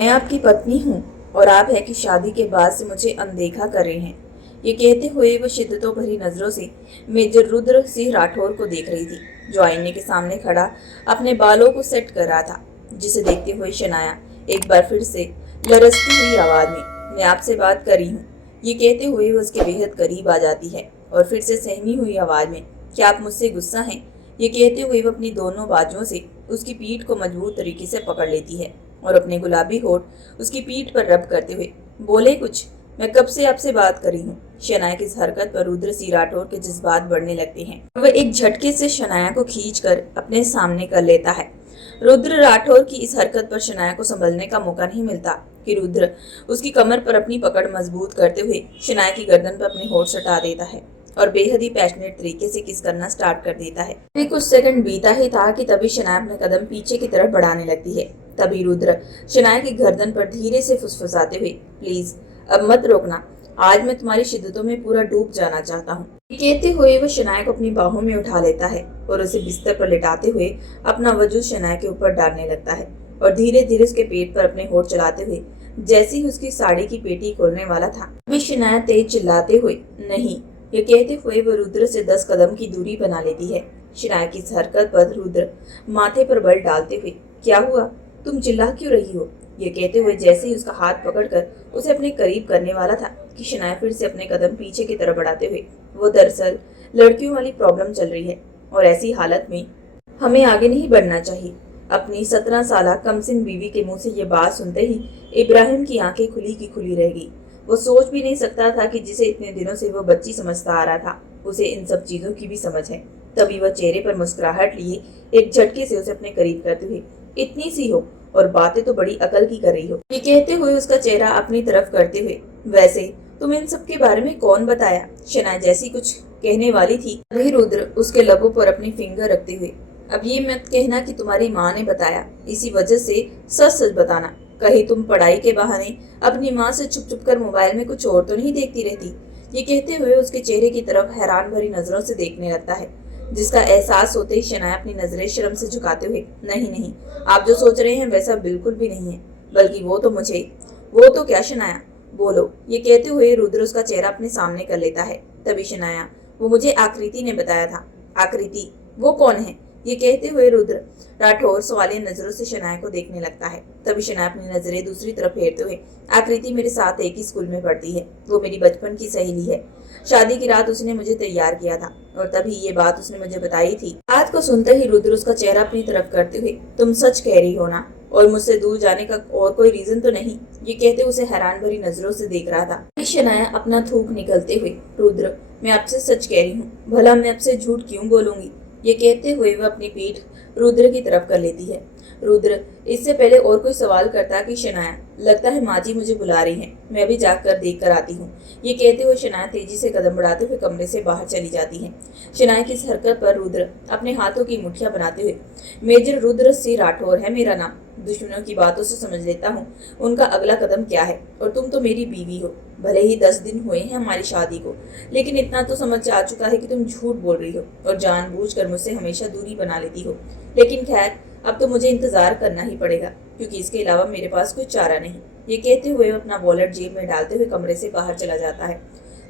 मैं आपकी पत्नी हूँ और आप है कि शादी के बाद से मुझे अनदेखा कर रहे हैं। ये कहते हुए वह शिद्दतों भरी नजरों से मेजर रुद्र सिंह राठौर को देख रही थी, जो आईने के सामने खड़ा अपने बालों को सेट कर रहा था। जिसे देखते हुए शनाया एक बार फिर से लरजती हुई आवाज में मैं आपसे बात कर रही हूँ, ये कहते हुए वह उसके बेहद करीब आ जाती है और फिर से सहमी हुई आवाज में क्या आप मुझसे गुस्सा हैं, ये कहते हुए वह अपनी दोनों बाजुओं से उसकी पीठ को मजबूत तरीके से पकड़ लेती है और अपने गुलाबी होठ उसकी पीठ पर रब करते हुए बोले कुछ, मैं कब से आपसे बात कर रही हूँ। शनाया की इस हरकत पर रुद्र सिंह राठौर के जज्बात बढ़ने लगते हैं। वह एक झटके से शनाया को खींचकर अपने सामने कर लेता है। रुद्र राठौर की इस हरकत पर शनाया को संभलने का मौका नहीं मिलता कि रुद्र उसकी कमर पर अपनी पकड़ मजबूत करते हुए शनाया की गर्दन पर अपने होठ सटा देता है और बेहद ही पैशनेट तरीके से किस करना स्टार्ट कर देता है। अभी कुछ सेकंड बीता ही था कि तभी शनाया अपने कदम पीछे की तरफ बढ़ाने लगती है। तभी रुद्र शनाया की गर्दन पर धीरे से फुसफुसाते हुए प्लीज अब मत रोकना, आज मैं तुम्हारी शिद्दतों में पूरा डूब जाना चाहता हूँ। कहते हुए वह शनाया को अपनी बाहों में उठा लेता है और उसे बिस्तर पर लिटाते हुए अपना वजूद शनाया के ऊपर डालने लगता है और धीरे धीरे उसके पेट पर अपने होठ चलाते हुए जैसे ही उसकी साड़ी की पेटी खोलने वाला था, अभी शनाया तेज चिल्लाते हुए नहीं, ये कहते हुए वह रुद्र से 10 कदम की दूरी बना लेती है। शनाया की इस हरकत पर रुद्र माथे पर बल डालते हुए क्या हुआ, तुम चिल्ला क्यों रही हो, ये कहते हुए जैसे ही उसका हाथ पकड़कर उसे अपने करीब करने वाला था कि शनाया फिर से अपने कदम पीछे की तरफ बढ़ाते हुए वो दरअसल लड़कियों वाली प्रॉब्लम चल रही है और ऐसी हालत में हमें आगे नहीं बढ़ना चाहिए। अपनी 17 साल कमसिन बीवी के मुंह से ये बात सुनते ही इब्राहिम की आंखें खुली की खुली रह गई। वो सोच भी नहीं सकता था कि जिसे इतने दिनों से वो बच्ची समझता आ रहा था उसे इन सब चीजों की भी समझ है। तभी वह चेहरे पर मुस्कुराहट लिए एक झटके से उसे अपने करीब करते हुए इतनी सी हो और बातें तो बड़ी अकल की कर रही हो, ये कहते हुए उसका चेहरा अपनी तरफ करते हुए वैसे तुम इन सब के बारे में कौन बताया। शनाया जैसी कुछ कहने वाली थी तभी रुद्र उसके लबों पर अपनी फिंगर रखते हुए अब ये मत कहना कि तुम्हारी माँ ने बताया, इसी वजह से सच सच बताना, कहीं तुम पढ़ाई के बहाने अपनी माँ से छुप छुप कर मोबाइल में कुछ और तो नहीं देखती रहती। ये कहते हुए उसके चेहरे की तरफ हैरान भरी नजरों से देखने लगता है, जिसका एहसास होते ही शनाया अपनी नजरें शर्म से झुकाते हुए नहीं नहीं, आप जो सोच रहे हैं वैसा बिल्कुल भी नहीं है, बल्कि वो तो क्या शनाया बोलो, ये कहते हुए रुद्र उसका चेहरा अपने सामने कर लेता है। तभी शनाया वो मुझे आकृति ने बताया था। आकृति वो कौन है, ये कहते हुए रुद्र राठौर सवालिया नजरों से शनाया को देखने लगता है। तभी शनाया अपनी नजरें दूसरी तरफ फेरते हुए आकृति मेरे साथ एक ही स्कूल में पढ़ती है, वो मेरी बचपन की सहेली है, शादी की रात उसने मुझे तैयार किया था और तभी ये बात उसने मुझे बताई थी। बात को सुनते ही रुद्र उसका चेहरा अपनी तरफ करते हुए तुम सच कह रही हो ना, और मुझसे दूर जाने का और कोई रीजन तो नहीं, ये कहते उसे हैरान भरी नजरों से देख रहा था। शनाया अपना थूक निकलते हुए रुद्र मैं आपसे सच कह रही हूँ, भला मैं आपसे झूठ क्यों बोलूंगी, ये कहते हुए वह अपनी पीठ रुद्र की तरफ कर लेती है। रुद्र इससे पहले और कोई सवाल करता कि शनाया लगता है माँ जी मुझे बुला रही हैं, मैं भी जाकर देख कर आती हूँ, ये कहते हुए शनाया तेजी से कदम बढ़ाते हुए कमरे से बाहर चली जाती है। शनाया की इस हरकत पर रुद्र अपने हाथों की मुठ्ठियां बनाते हुए मेजर रुद्र सिंह राठौर है मेरा नाम, दुश्मनों की बातों से समझ लेता हूँ उनका अगला कदम क्या है, और तुम तो मेरी बीवी हो, भले ही 10 दिन हुए हैं हमारी शादी को, लेकिन इतना तो समझ आ चुका है कि तुम झूठ बोल रही हो और जानबूझकर मुझसे हमेशा दूरी बना लेती हो। लेकिन खैर अब तो मुझे इंतजार करना ही पड़ेगा क्योंकि इसके अलावा मेरे पास कोई चारा नहीं, ये कहते हुए अपना वॉलेट जेब में डालते हुए कमरे से बाहर चला जाता है।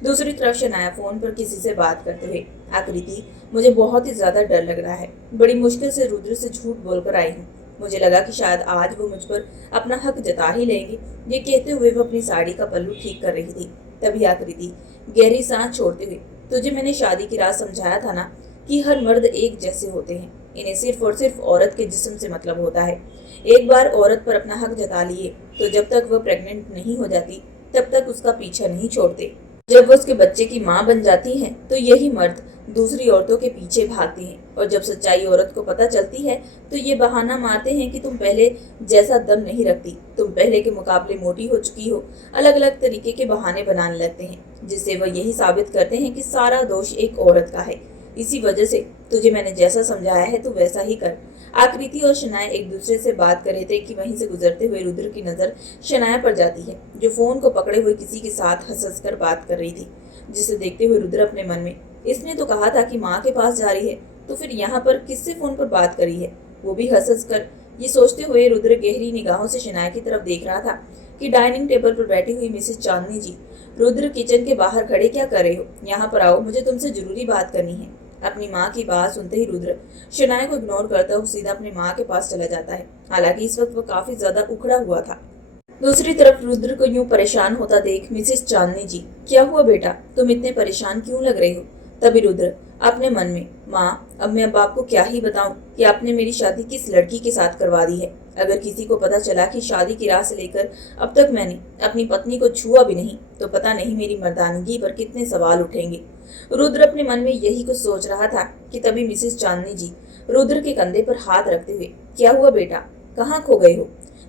दूसरी तरफ शनाया फोन पर किसी से बात करते हुए आकृति मुझे बहुत ही ज्यादा डर लग रहा है, बड़ी मुश्किल से रुद्र से झूठ बोलकर आई हूँ, मुझे लगा कि शायद आज वो मुझ पर अपना हक जता ही लेंगे, ये कहते हुए वो अपनी साड़ी का पल्लू ठीक कर रही थी। तभी आकृति गहरी सांस छोड़ते हुए तुझे मैंने शादी की रात समझाया था ना कि हर मर्द एक जैसे होते हैं, इन्हें सिर्फ और सिर्फ औरत के जिस्म से मतलब होता है, एक बार औरत पर अपना हक जता लिए तो जब तक वह प्रेग्नेंट नहीं हो जाती तब तक उसका पीछा नहीं छोड़ते, जब वो उसके बच्चे की माँ बन जाती है तो यही मर्द दूसरी औरतों के पीछे भागते हैं, और जब सच्चाई औरत को पता चलती है तो ये बहाना मारते हैं कि तुम पहले जैसा दम नहीं रखती, तुम पहले के मुकाबले मोटी हो चुकी हो, अलग अलग तरीके के बहाने बनाने लगते हैं जिससे वह यही साबित करते हैं कि सारा दोष एक औरत का है। इसी वजह से तुझे मैंने जैसा समझाया है तू वैसा ही कर। आकृति और शनाया एक दूसरे से बात कर रहे थे कि वहीं से गुजरते हुए रुद्र की नजर शनाया पर जाती है, जो फोन को पकड़े हुए किसी के साथ हंस कर बात कर रही थी, जिसे देखते हुए रुद्र अपने मन में इसने तो कहा था कि माँ के पास जा रही है, तो फिर यहाँ पर किससे फोन पर बात करी है, वो भी हंस कर ये सोचते हुए रुद्र गहरी निगाहों से शनाया की तरफ देख रहा था कि डाइनिंग टेबल पर बैठी हुई मिसेस चांदनी जी रुद्र किचन के बाहर खड़े क्या कर रहे हो? यहाँ पर आओ, मुझे तुमसे जरूरी बात करनी है। अपनी माँ की बात सुनते ही रुद्र शनाया को इग्नोर करता हुआ सीधा अपनी माँ के पास चला जाता है। हालांकि इस वक्त वो काफी ज्यादा उखड़ा हुआ था। दूसरी तरफ रुद्र को यूं परेशान होता देख मिसेस चांदनी जी, क्या हुआ बेटा, तुम इतने परेशान क्यों लग रहे हो? तभी रुद्र अपने मन में, माँ अब मैं अब आपको क्या ही बताऊं कि आपने मेरी शादी किस लड़की के साथ करवा दी है। अगर किसी को पता चला कि शादी की राह से लेकर अब तक मैंने अपनी पत्नी को छुआ भी नहीं तो पता नहीं मेरी मर्दानगी पर कितने सवाल उठेंगे। रुद्र अपने मन में यही कुछ सोच रहा था कि तभी मिसेस चांदनी जी रुद्र के कंधे पर हाथ रखते हुए, क्या हुआ बेटा, कहाँ खो गए हो?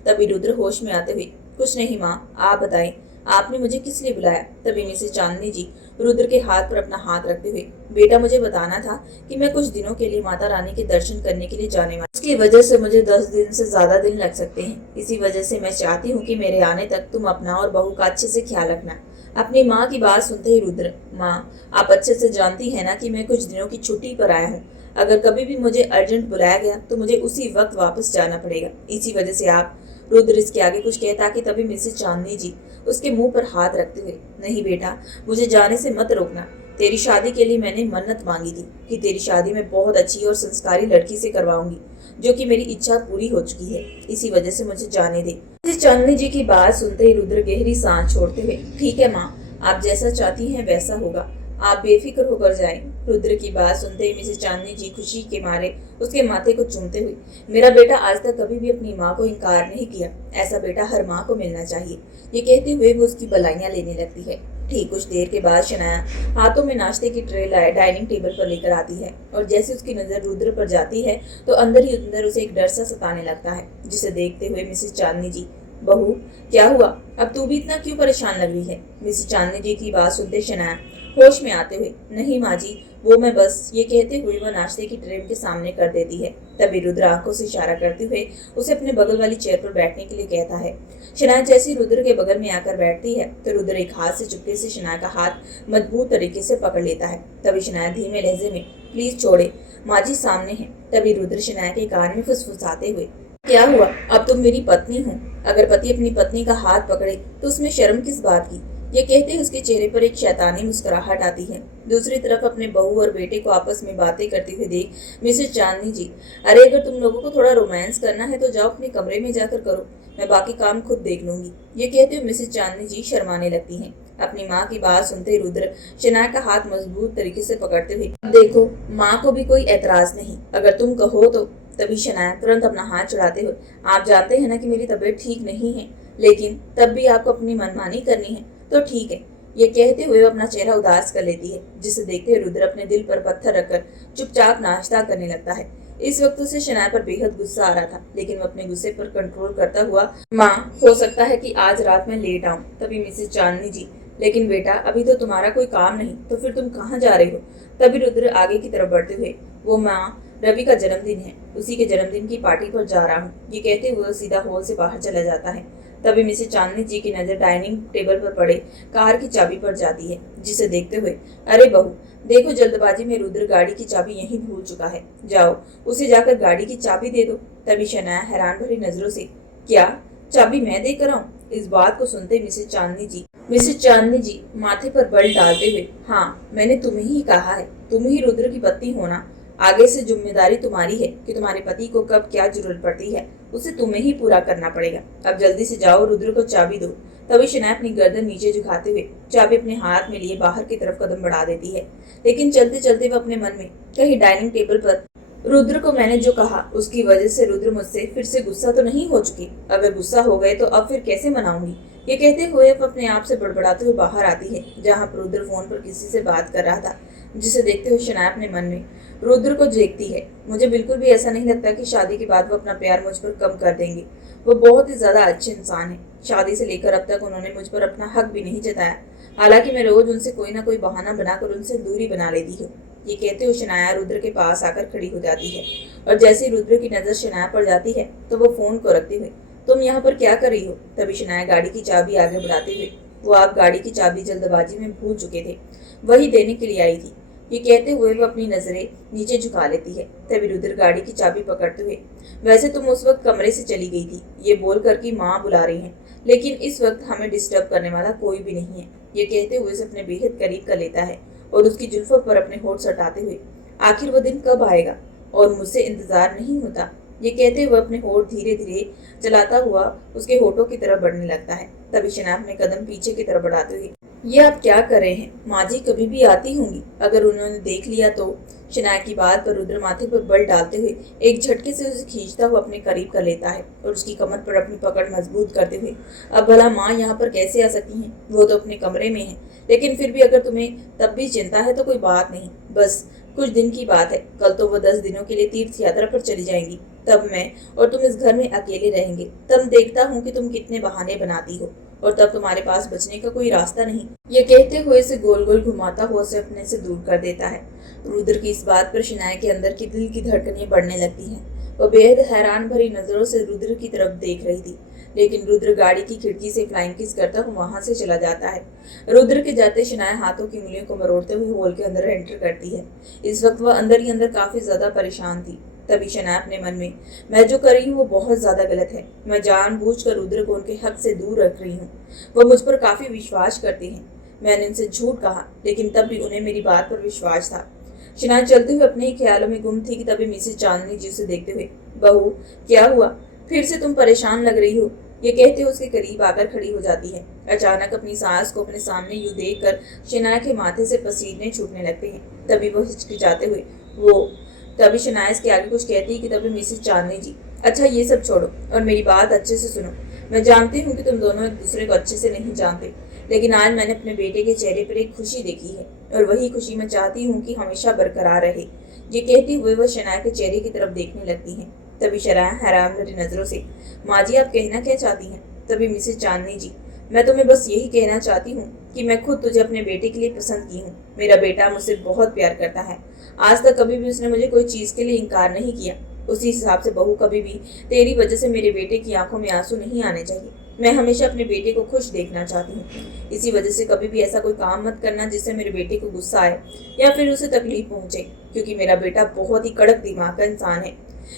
तभी रुद्र होश में आते हुए, कुछ नहीं माँ, आप बताएं आपने मुझे किस लिए बुलाया? तभी मिसेस चांदनी जी रुद्र के हाथ पर अपना हाथ रखते हुए, बेटा मुझे बताना था कि मैं कुछ दिनों के लिए माता रानी के दर्शन करने के लिए जाने वाली, इसकी वजह से मुझे 10 दिन से ज्यादा दिन लग सकते हैं। इसी वजह से मैं चाहती हूँ कि मेरे आने तक तुम अपना और बहू का अच्छे से ख्याल रखना। अपनी माँ की बात सुनते ही रुद्र, माँ आप अच्छे से जानती है ना कि मैं कुछ दिनों की छुट्टी पर आया हूँ। अगर कभी भी मुझे अर्जेंट बुलाया गया तो मुझे उसी वक्त वापस जाना पड़ेगा। इसी वजह से आप, रुद्र इसके आगे कुछ कहता कि तभी मिसेस चांदनी जी उसके मुंह पर हाथ रखते हुए, नहीं बेटा मुझे जाने से मत रोकना। तेरी शादी के लिए मैंने मन्नत मांगी थी कि तेरी शादी मैं बहुत अच्छी और संस्कारी लड़की से करवाऊंगी, जो कि मेरी इच्छा पूरी हो चुकी है। इसी वजह से मुझे जाने दे। मिसेस चांदनी जी की बात सुनते ही रुद्र गहरी सांस छोड़ते हुए, ठीक है माँ, आप जैसा चाहती हैं वैसा होगा, आप बेफिक्र होकर जाएं। रुद्र की बात सुनते ही मिसेस चांदनी जी खुशी के मारे उसके माथे को चूमते हुए, मेरा बेटा आज तक कभी भी अपनी माँ को इनकार नहीं किया, ऐसा बेटा हर माँ को मिलना चाहिए। ये कहते हुए वो उसकी बलाइयाँ लेने लगती है। ठीक कुछ देर के बाद शनाया हाथों में नाश्ते की ट्रे लाए डाइनिंग टेबल पर लेकर आती है और जैसे उसकी नजर रुद्र पर जाती है तो अंदर ही अंदर उसे एक डर सा सताने लगता है, जिसे देखते हुए मिसेस चांदनी जी, बहू क्या हुआ, अब तू भी इतना क्यों परेशान लग रही है? मिसेस चांदनी जी की बात सुनते शनाया होश में आते हुए, नहीं माँ जी, वो मैं बस, ये कहते हुए वह नाश्ते की ट्रे के सामने कर देती है। तभी रुद्र आंखों से इशारा करते हुए उसे अपने बगल वाली चेयर पर बैठने के लिए कहता है। शनाया जैसे रुद्र के बगल में आकर बैठती है तो रुद्र एक हाथ से चुपके से शनाया का हाथ मजबूत तरीके से पकड़ लेता है। तभी शनाया धीमे लहजे में, प्लीज छोड़े, माँ जी सामने है। तभी रुद्र शनाया के कान में फुसफुसाते हुए, क्या हुआ, अब तुम मेरी पत्नी हो, अगर पति अपनी पत्नी का हाथ पकड़े तो उसमें शर्म किस बात की? ये कहते उसके चेहरे पर एक शैतानी मुस्कुराहट आती है। दूसरी तरफ अपने बहू और बेटे को आपस में बातें करते हुए देख मिसेस चांदनी जी, अरे अगर तुम लोगों को थोड़ा रोमांस करना है तो जाओ अपने कमरे में जाकर करो, मैं बाकी काम खुद देख लूंगी। ये कहते हुए मिसेस चांदनी जी शर्माने लगती हैं। अपनी माँ की बात सुनते रुद्र शनाया का हाथ मजबूत तरीके से पकड़ते हुए, देखो माँ को भी कोई एतराज नहीं, अगर तुम कहो तो। तभी शनाया तुरंत अपना हाथ चढ़ाते हुए, आप जानते हैं ना कि मेरी तबीयत ठीक नहीं है, लेकिन तब भी आपको अपनी मनमानी करनी है तो ठीक है। ये कहते हुए वो अपना चेहरा उदास कर लेती है, जिसे देखते हुए रुद्र अपने दिल पर पत्थर रखकर चुपचाप नाश्ता करने लगता है। इस वक्त उसे शनाया पर बेहद गुस्सा आ रहा था, लेकिन वो अपने गुस्से पर कंट्रोल करता हुआ, माँ हो सकता है कि आज रात में लेट आऊं। तभी मिसेस चांदनी जी, लेकिन बेटा अभी तो तुम्हारा कोई काम नहीं, तो फिर तुम कहाँ जा रही हो? तभी रुद्र आगे की तरफ बढ़ते हुए, वो माँ रवि का जन्मदिन है, उसी के जन्मदिन की पार्टी पर जा रहा हूँ। ये कहते हुए सीधा हॉल से बाहर चला जाता है। तभी मिसेस चांदनी जी की नजर डाइनिंग टेबल पर पड़े कार की चाबी पर जाती है, जिसे देखते हुए, अरे बहू देखो जल्दबाजी में रुद्र गाड़ी की चाबी यहीं भूल चुका है, जाओ उसे जाकर गाड़ी की चाबी दे दो। तभी शनाया हैरान भरी नजरों से, क्या चाबी मैं देकर आऊं? इस बात को सुनते मिसेस चांदनी जी माथे पर बल डालते हुए, हाँ मैंने तुम्हें ही कहा है, तुम ही रुद्र की पत्नी होना, आगे से जिम्मेदारी तुम्हारी है कि तुम्हारे पति को कब क्या जरूरत पड़ती है उसे तुम्हें ही पूरा करना पड़ेगा। अब जल्दी से जाओ, रुद्र को चाबी दो। तभी शनाया अपनी गर्दन नीचे झुकाते हुए चाबी अपने हाथ में लिए बाहर की तरफ कदम बढ़ा देती है, लेकिन चलते चलते वह अपने मन में, कहीं डाइनिंग टेबल पर रुद्र को मैंने जो कहा उसकी वजह से रुद्र मुझसे फिर से गुस्सा तो नहीं हो चुकी? अगर गुस्सा हो गए तो अब फिर कैसे मनाऊंगी? ये कहते हुए वह अपने आप से बड़बड़ाते हुए बाहर आती है, जहाँ पर रुद्र फोन पर किसी से बात कर रहा था, जिसे देखते हुए शनाया अपने मन में रुद्र को देखती है, मुझे बिल्कुल भी ऐसा नहीं लगता कि शादी के बाद वो अपना प्यार मुझ पर कम कर देंगे। वो बहुत ही ज्यादा अच्छे इंसान है। शादी से लेकर अब तक उन्होंने मुझ पर अपना हक भी नहीं जताया, हालांकि मैं रोज उनसे कोई ना कोई बहाना बनाकर उनसे दूरी बना लेती हूँ। ये कहते हुए शनाया रुद्र के पास आकर खड़ी हो जाती है और जैसे ही रुद्र की नजर शनाया पर जाती है तो वो फोन को रखते हुए, तुम यहाँ पर क्या कर रही हो? तभी शनाया गाड़ी की चाबी आगे बढ़ाते हुए, वो आप गाड़ी की चाबी जल्दबाजी में भूल चुके थे, वही देने के लिए आई थी। ये कहते हुए वो अपनी नजरें नीचे झुका लेती है। तभी रुद्र गाड़ी की चाबी पकड़ते हुए, वैसे तुम उस वक्त कमरे से चली गई थी, ये बोल कर कि माँ बुला रही हैं, लेकिन इस वक्त हमें डिस्टर्ब करने वाला कोई भी नहीं है, ये कहते हुए उसे अपने बेहद करीब कर लेता है और उसकी जुल्फों पर अपने होठ सटाते हुए, आखिर वो दिन कब आएगा और मुझसे इंतजार नहीं होता, ये कहते हुए अपने होठ धीरे धीरे चलाता हुआ उसके होठों की तरफ बढ़ने लगता है। तभी शनाब अपने कदम पीछे की तरफ बढ़ाते हुए, ये आप क्या कर रहे हैं? माँ जी कभी भी आती होंगी, अगर उन्होंने देख लिया तो। शनाया की बात पर रुद्र माथे पर बल डालते हुए एक झटके से उसे खींचता हुआ अपने करीब कर लेता है और उसकी कमर पर अपनी पकड़ मजबूत करते हुए, अब भला माँ यहाँ पर कैसे आ सकती हैं? वो तो अपने कमरे में है, लेकिन फिर भी अगर तुम्हें तब भी चिंता है तो कोई बात नहीं, बस कुछ दिन की बात है, कल तो वो 10 दिनों के लिए तीर्थ यात्रा पर चली जाएंगी, तब मैं और तुम इस घर में अकेले रहेंगे। तब देखता हूँ कि तुम कितने बहाने बनाती हो और तब तुम्हारे पास बचने का कोई रास्ता नहीं। ये कहते हुए इसे गोल गोल घुमाता हुआ उसे अपने से दूर कर देता है। रुद्र की इस बात पर शनाया के अंदर की दिल की धड़कनें बढ़ने लगती हैं। वह बेहद हैरान भरी नजरों से रुद्र की तरफ देख रही थी, लेकिन रुद्र गाड़ी की खिड़की से फ्लाइंग किस करता हुआ वहां से चला जाता है। रुद्र के जाते शनाया हाथों की उंगलियों को मरोड़ते हुए हॉल के अंदर एंटर करती है। इस वक्त वह अंदर ही अंदर काफी ज्यादा परेशान थी। तभी शनाया अपने मन में, मैं जो कर रही हूँ वो बहुत ज्यादा गलत है, मैं जानबूझकर रुद्र को उनके हक से दूर रख रही हूँ। वो मुझ पर काफी विश्वास करते हैं, मैंने उनसे झूठ कहा, लेकिन तब भी उन्हें मेरी बात पर विश्वास था। शनाया चलते हुए अपने ही ख्यालों में गुम थी कि तभी मिसेस चांदनी जी उसे देखते हुए, बहू क्या हुआ, फिर से तुम परेशान लग रही हो, ये कहते हुए उसके करीब आकर खड़ी हो जाती है। अचानक अपनी सास को अपने सामने यूं देखकर शनाया के माथे से पसीने छूटने लगते हैं। तभी वो हिचकिचाते हुए तभी शनाया इसके आगे कुछ कहती है कि तभी मिसेस चांदनी जी, अच्छा ये सब छोड़ो और मेरी बात अच्छे से सुनो। मैं जानती हूँ कि तुम दोनों एक दूसरे को अच्छे से नहीं जानते, लेकिन आज मैंने अपने बेटे के चेहरे पर एक खुशी देखी है और वही खुशी मैं चाहती हूँ कि हमेशा बरकरार रहे। ये कहते हुए वह शनाया के चेहरे की तरफ देखने लगती है। तभी शनाया हैरान भरी नजरों से, माँ जी आप कहना क्या चाहती हैं? तभी मिसेस चांदनी जी, मैं तुम्हें बस यही कहना चाहती हूँ कि मैं खुद तुझे अपने बेटे के लिए पसंद की हूँ। मेरा बेटा मुझसे बहुत प्यार करता है, आज तक कभी भी उसने मुझे कोई चीज के लिए इनकार नहीं किया। उसी हिसाब से बहू कभी भी तेरी वजह से मेरे बेटे की आंखों में आंसू नहीं आने चाहिए। मैं हमेशा अपने बेटे को खुश देखना चाहती हूँ। इसी वजह से कभी भी ऐसा कोई काम मत करना जिससे मेरे बेटे को गुस्सा आए या फिर उसे तकलीफ पहुंचे, क्योंकि मेरा बेटा बहुत ही कड़क दिमाग का इंसान है।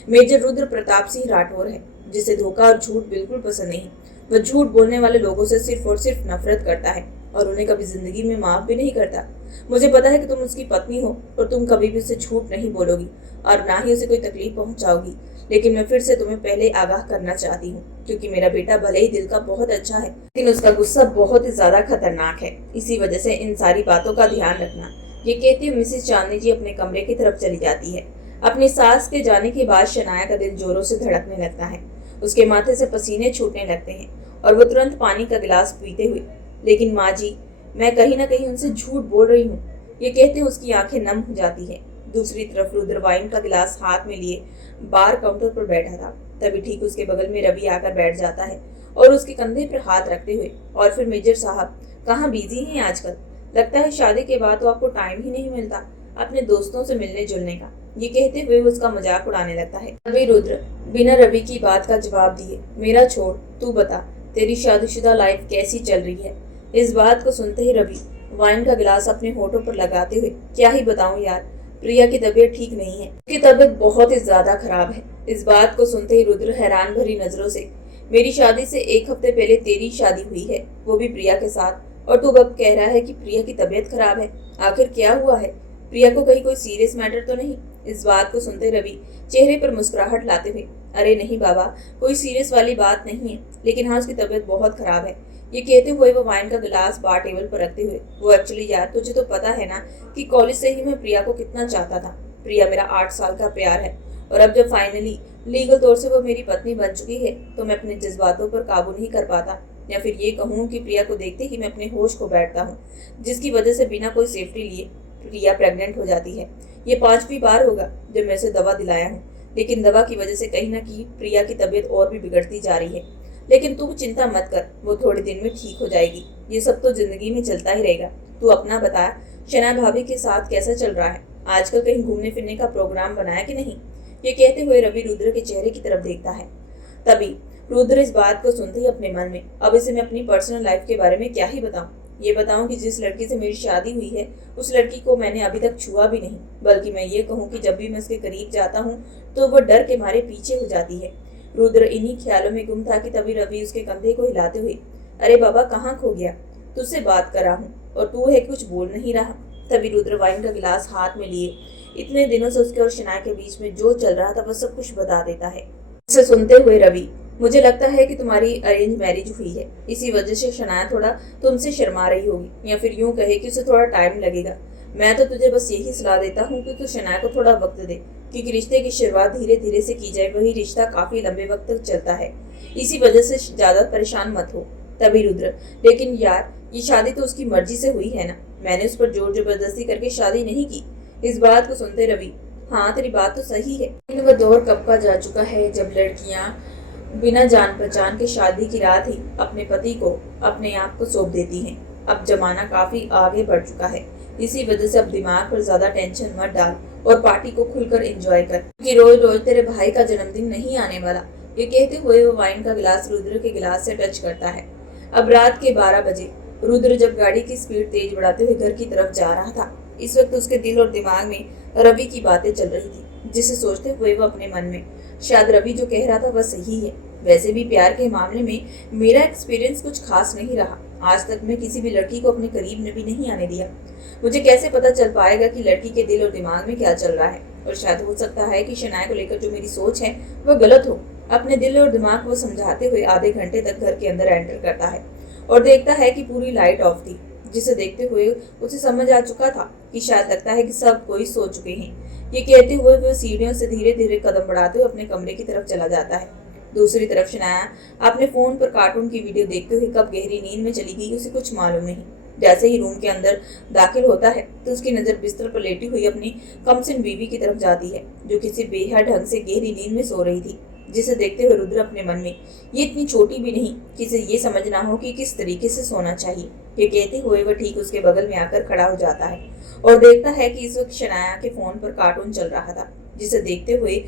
मेजर रुद्र प्रताप सिंह राठौर है, जिसे धोखा और झूठ बिल्कुल पसंद नहीं। वह झूठ बोलने वाले लोगों से सिर्फ और सिर्फ नफरत करता है और उन्हें कभी जिंदगी में माफ भी नहीं करता। मुझे पता है कि तुम उसकी पत्नी हो और तुम कभी भी उसे झूठ नहीं बोलोगी और ना ही उसे कोई तकलीफ पहुंचाओगी, लेकिन मैं फिर से तुम्हें पहले आगाह करना चाहती हूँ, क्योंकि मेरा बेटा भले ही दिल का बहुत अच्छा है, लेकिन उसका गुस्सा बहुत ही ज्यादा खतरनाक है। इसी वजह से इन सारी बातों का ध्यान रखना। ये कहती हुए मिसेस चांदनी जी अपने कमरे की तरफ चली जाती है। अपनी सास के जाने के बाद शनाया का दिल जोरों से धड़कने लगता है, उसके माथे से पसीने छूटने लगते हैं और वो तुरंत पानी का गिलास पीते हुए, लेकिन माँ जी मैं कहीं ना कहीं उनसे झूठ बोल रही हूँ, ये कहते हुए उसकी आंखें नम हो जाती है। दूसरी तरफ रुद्र वाइन का गिलास हाथ में लिए बार काउंटर पर बैठा था। तभी ठीक उसके बगल में रवि आकर बैठ जाता है और उसके कंधे पर हाथ रखते हुए, और फिर मेजर साहब कहाँ बिजी हैं आजकल? लगता है शादी के बाद तो आपको टाइम ही नहीं मिलता अपने दोस्तों से मिलने जुलने का, ये कहते हुए उसका मजाक उड़ाने लगता है। तभी रुद्र बिना रवि की बात का जवाब दिए, मेरा छोड़, तू बता तेरी शादीशुदा लाइफ कैसी चल रही है? इस बात को सुनते ही रवि वाइन का गिलास अपने होठों पर लगाते हुए, क्या ही बताऊं यार, प्रिया की तबीयत ठीक नहीं है, उसकी तबीयत बहुत ही ज्यादा खराब है। इस बात को सुनते ही रुद्र हैरान भरी नजरों से, मेरी शादी से 1 हफ्ते पहले तेरी शादी हुई है, वो भी प्रिया के साथ, और तू अब कह रहा है कि प्रिया की तबीयत खराब है? आखिर क्या हुआ है? प्रिया को कहीं कोई सीरियस मैटर तो नहीं? इस बात को सुनते रवि चेहरे पर मुस्कुराहट लाते हुए, अरे नहीं बाबा, कोई सीरियस वाली बात नहीं है, लेकिन हाँ उसकी तबीयत बहुत खराब है। ये कहते हुए वो वाइन का गिलास बार टेबल पर रखते हुए, वो एक्चुअली यार तुझे तो पता है ना कि कॉलेज से ही मैं प्रिया को कितना चाहता था। प्रिया मेरा 8 साल का प्यार है और अब जब फाइनली लीगल तौर से वो मेरी पत्नी बन चुकी है तो मैं अपने जज्बातों पर काबू नहीं कर पाता, या फिर ये कहूँ कि प्रिया को देखते ही मैं अपने होश को बैठता हूँ, जिसकी वजह से बिना कोई सेफ्टी लिए प्रिया प्रेग्नेंट हो जाती है। ये 5वीं बार होगा जब मैं उसे दवा दिलाया हूँ, लेकिन दवा की वजह से कहीं ना कहीं प्रिया की तबीयत और भी बिगड़ती जा रही है। लेकिन तू चिंता मत कर, वो थोड़े दिन में ठीक हो जाएगी। ये सब तो जिंदगी में चलता ही रहेगा। तू अपना बता, शना भाभी के साथ कैसा चल रहा है? आजकल कहीं घूमने फिरने का प्रोग्राम बनाया कि नहीं? ये कहते हुए रवि रुद्र के चेहरे की तरफ देखता है। तभी रुद्र इस बात को सुनते ही अपने मन में, अब इसे मैं अपनी पर्सनल लाइफ के बारे में क्या ही बताऊं, ये बताऊं कि जिस लड़की से मेरी शादी हुई है उस लड़की को मैंने अभी तक छुआ भी नहीं, बल्कि मैं ये कहूँ कि जब भी मैं उसके करीब जाता हूँ तो वो डर के मारे पीछे हो जाती है। रुद्र इन्हीं ख्यालों में गुम था कि तभी रवि उसके कंधे को हिलाते हुए, अरे बाबा कहाँ खो गया, तुझसे बात कर रहा हूँ और तू है कुछ बोल नहीं रहा। तभी रुद्र वाइन का गिलास हाथ में लिए इतने दिनों से उसके और शनाया के बीच में जो चल रहा था वह सब कुछ बता देता है। उसे सुनते हुए रवि, मुझे लगता है कि तुम्हारी अरेंज मैरिज हुई है, इसी वजह से शनाया थोड़ा तुमसे शर्मा रही होगी, या फिर यूं कहे कि उसे थोड़ा टाइम लगेगा। मैं तो तुझे बस यही सलाह देता हूँ कि तू शनाया को थोड़ा वक्त दे, क्योंकि रिश्ते की शुरुआत धीरे धीरे से की जाए वही रिश्ता काफी लंबे वक्त तक चलता है। इसी वजह से ज्यादा परेशान मत हो। तभी रुद्र, लेकिन यार ये शादी तो उसकी मर्जी से हुई है ना, मैंने उस पर जोर जबरदस्ती करके शादी नहीं की। इस बात को सुनते रवि, हाँ तेरी बात तो सही है, लेकिन वह दौर कब का जा चुका है जब लड़कियां बिना जान पहचान के शादी की रात ही अपने पति को अपने आप को सौंप देती हैं। अब जमाना काफी आगे बढ़ चुका है, इसी वजह से अब दिमाग पर ज्यादा टेंशन मत डाल और पार्टी को खुलकर एंजॉय कर, क्योंकि रोज रोज तेरे भाई का जन्मदिन नहीं आने वाला। ये कहते हुए वो वाइन का गिलास रुद्र के गिलास से टच करता है। अब रात के 12 बजे रुद्र जब गाड़ी की स्पीड तेज बढ़ाते हुए घर की तरफ जा रहा था, इस वक्त उसके दिल और दिमाग में रवि की बातें चल रही थी, जिसे सोचते हुए वो अपने मन में, शायद रवि जो कह रहा था वह सही है। वैसे भी प्यार के मामले में मेरा एक्सपीरियंस कुछ खास नहीं रहा, आज तक मैं किसी भी लड़की को अपने करीब में भी नहीं आने दिया। मुझे कैसे पता चल पाएगा कि लड़की के दिल और दिमाग में क्या चल रहा है, और शायद हो सकता है कि शनाया को लेकर जो मेरी सोच है वह गलत हो। अपने दिल और दिमाग को समझाते हुए आधे घंटे तक घर के अंदर एंटर करता है और देखता है कि पूरी लाइट ऑफ थी, जिसे देखते हुए उसे समझ आ चुका था कि शायद लगता है कि सब कोई सो चुके हैं। ये कहते हुए वह सीढ़ियों से धीरे धीरे कदम बढ़ाते हुए अपने कमरे की तरफ चला जाता है। दूसरी तरफ शनाया अपने फोन पर कार्टून की वीडियो देखते हुए कब गहरी नींद में चली गई उसे कुछ मालूम नहीं। जैसे ही रूम के अंदर दाखिल होता है तो उसकी नजर बिस्तर पर लेटी हुई अपनी कमसिन बीवी की तरफ जाती है, जो किसी बेहद ढंग से गहरी नींद में सो रही थी, जिसे देखते हुए रुद्र अपने मन में, ये इतनी छोटी भी नहीं कि इसे ये समझना हो कि किस तरीके से सोना चाहिए। ये कहते हुए वह ठीक उसके बगल में आकर खड़ा हो जाता है और देखता है कि इस वक्त शनाया के फोन पर कार्टून चल रहा था, जिसे देखते हुए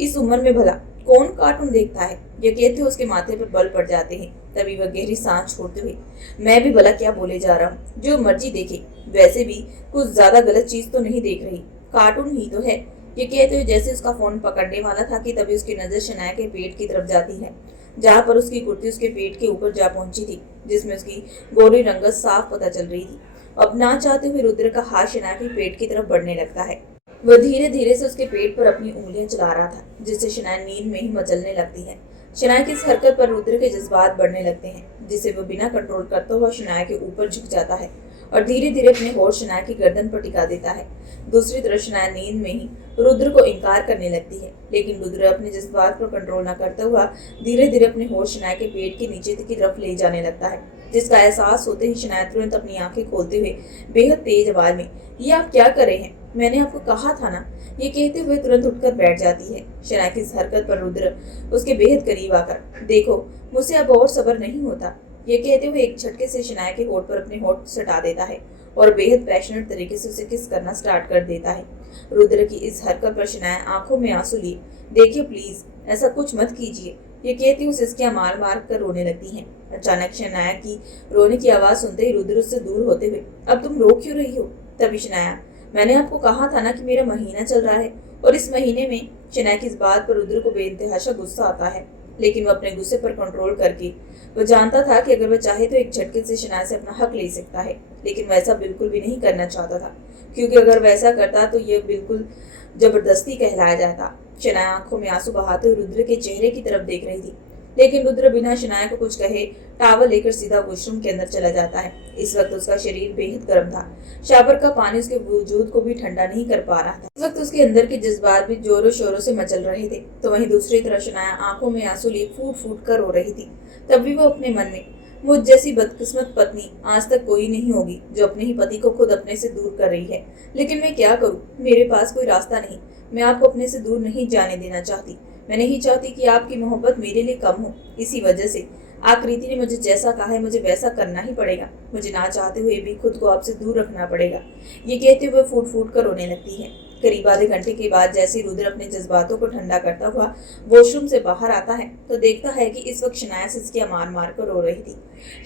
इस उम्र में भला कौन कार्टून देखता है। ये कहते हुए उसके माथे पर बल पड़ जाते हैं। तभी वह गहरी सांस छोड़ते हुए, मैं भी भला क्या बोले जा रहा हूँ, जो मर्जी देखे, वैसे भी कुछ ज्यादा गलत चीज तो नहीं देख रही, कार्टून ही तो है। ये कहते हुए जैसे उसका फोन पकड़ने वाला था कि तभी उसकी नजर शनाया के पेट की तरफ जाती है, जहाँ पर उसकी कुर्ती उसके पेट के ऊपर जा पहुंची थी, जिसमें उसकी गोरी रंगत साफ पता चल रही थी। अब ना चाहते हुए रुद्र का हाथ शनाया के पेट की तरफ बढ़ने लगता है। वह धीरे धीरे से उसके पेट पर अपनी उंगलियां चला रहा था, जिससे शनाया नींद में ही मचलने लगती है। शनाया की इस हरकत पर रुद्र के जज्बात बढ़ने लगते हैं, जिसे वह बिना कंट्रोल करता हुआ शनाया के ऊपर झुक जाता है और धीरे धीरे अपने होठ शनाया की गर्दन पर टिका देता है। दूसरी तरफ शनाया नींद में ही रुद्र को इनकार करने लगती है, लेकिन रुद्र अपने जज्बात पर कंट्रोल न करता हुआ धीरे धीरे अपने होठ शनाया के पेट के नीचे की तरफ ले जाने लगता है, जिसका एहसास होते ही शनाया तुरंत अपनी आंखें खोलते हुए बेहद तेज आवाज में, ये आप क्या कर रहे हैं, मैंने आपको कहा था ना। ये कहते हुए तुरंत उठकर बैठ जाती है। शनाया की इस हरकत पर रुद्र उसके बेहद करीब आकर, देखो मुझसे अब और सब्र नहीं होता। ये कहते हुए एक झटके से शनाया के होठ पर अपने होठ सटा देता है और बेहद पैशनेट तरीके से उसे किस करना स्टार्ट कर देता है। रुद्र की इस हरकत पर शनाया आंखों में आंसू लिए, देखिए प्लीज ऐसा कुछ मत कीजिए। ये कहती हुए सिसकियां मार मार कर रोने लगती हैं। अचानक शनाया की रोने की आवाज सुनते ही रुद्र उससे दूर होते हुए, अब तुम रो क्यों रही हो। तभी शनाया, मैंने आपको कहा था ना कि मेरा महीना चल रहा है। और इस महीने में शनाया की इस बात पर रुद्र को बेइंतहाशा गुस्सा आता है, लेकिन वह अपने गुस्से पर कंट्रोल करके वह जानता था कि अगर वह चाहे तो एक झटके से शनाया से अपना हक ले सकता है, लेकिन वैसा बिल्कुल भी नहीं करना चाहता था, क्योंकि अगर वैसा करता तो यह बिल्कुल जबरदस्ती कहलाया जाता। शनाया आंखों में आंसू बहाते हुए रुद्र के चेहरे की तरफ देख रही थी, लेकिन रुद्र बिना शनाया को कुछ कहे टावल लेकर सीधा वॉशरूम के अंदर चला जाता है। इस वक्त उसका शरीर बेहद गर्म था, शावर का पानी उसके वजूद को भी ठंडा नहीं कर पा रहा था। इस वक्त उसके अंदर के जज्बात भी जोरों शोरों से मचल रहे थे, तो वहीं दूसरी तरफ शनाया आंखों में आंसू लिए फूट फूट कर रो रही थी। तभी वो अपने मन में, मुझ जैसी बदकिस्मत पत्नी आज तक कोई नहीं होगी जो अपने ही पति को खुद अपने से दूर कर रही है, लेकिन मैं क्या करूं, मेरे पास कोई रास्ता नहीं। मैं आपको अपने से दूर नहीं जाने देना चाहती, मैं नहीं चाहती कि आपकी मोहब्बत मेरे लिए कम हो। इसी वजह से आकृति ने मुझे जैसा कहा है मुझे वैसा करना ही पड़ेगा, मुझे ना चाहते हुए भी खुद को आपसे दूर रखना पड़ेगा। ये कहते हुए फूट फूट कर रोने लगती है। करीब आधे घंटे के बाद जैसे ही रुद्र अपने जज्बातों को ठंडा करता हुआ वॉशरूम से बाहर आता है तो देखता है कि इस वक्त शनाया सिसकियां मार मार कर रो रही थी।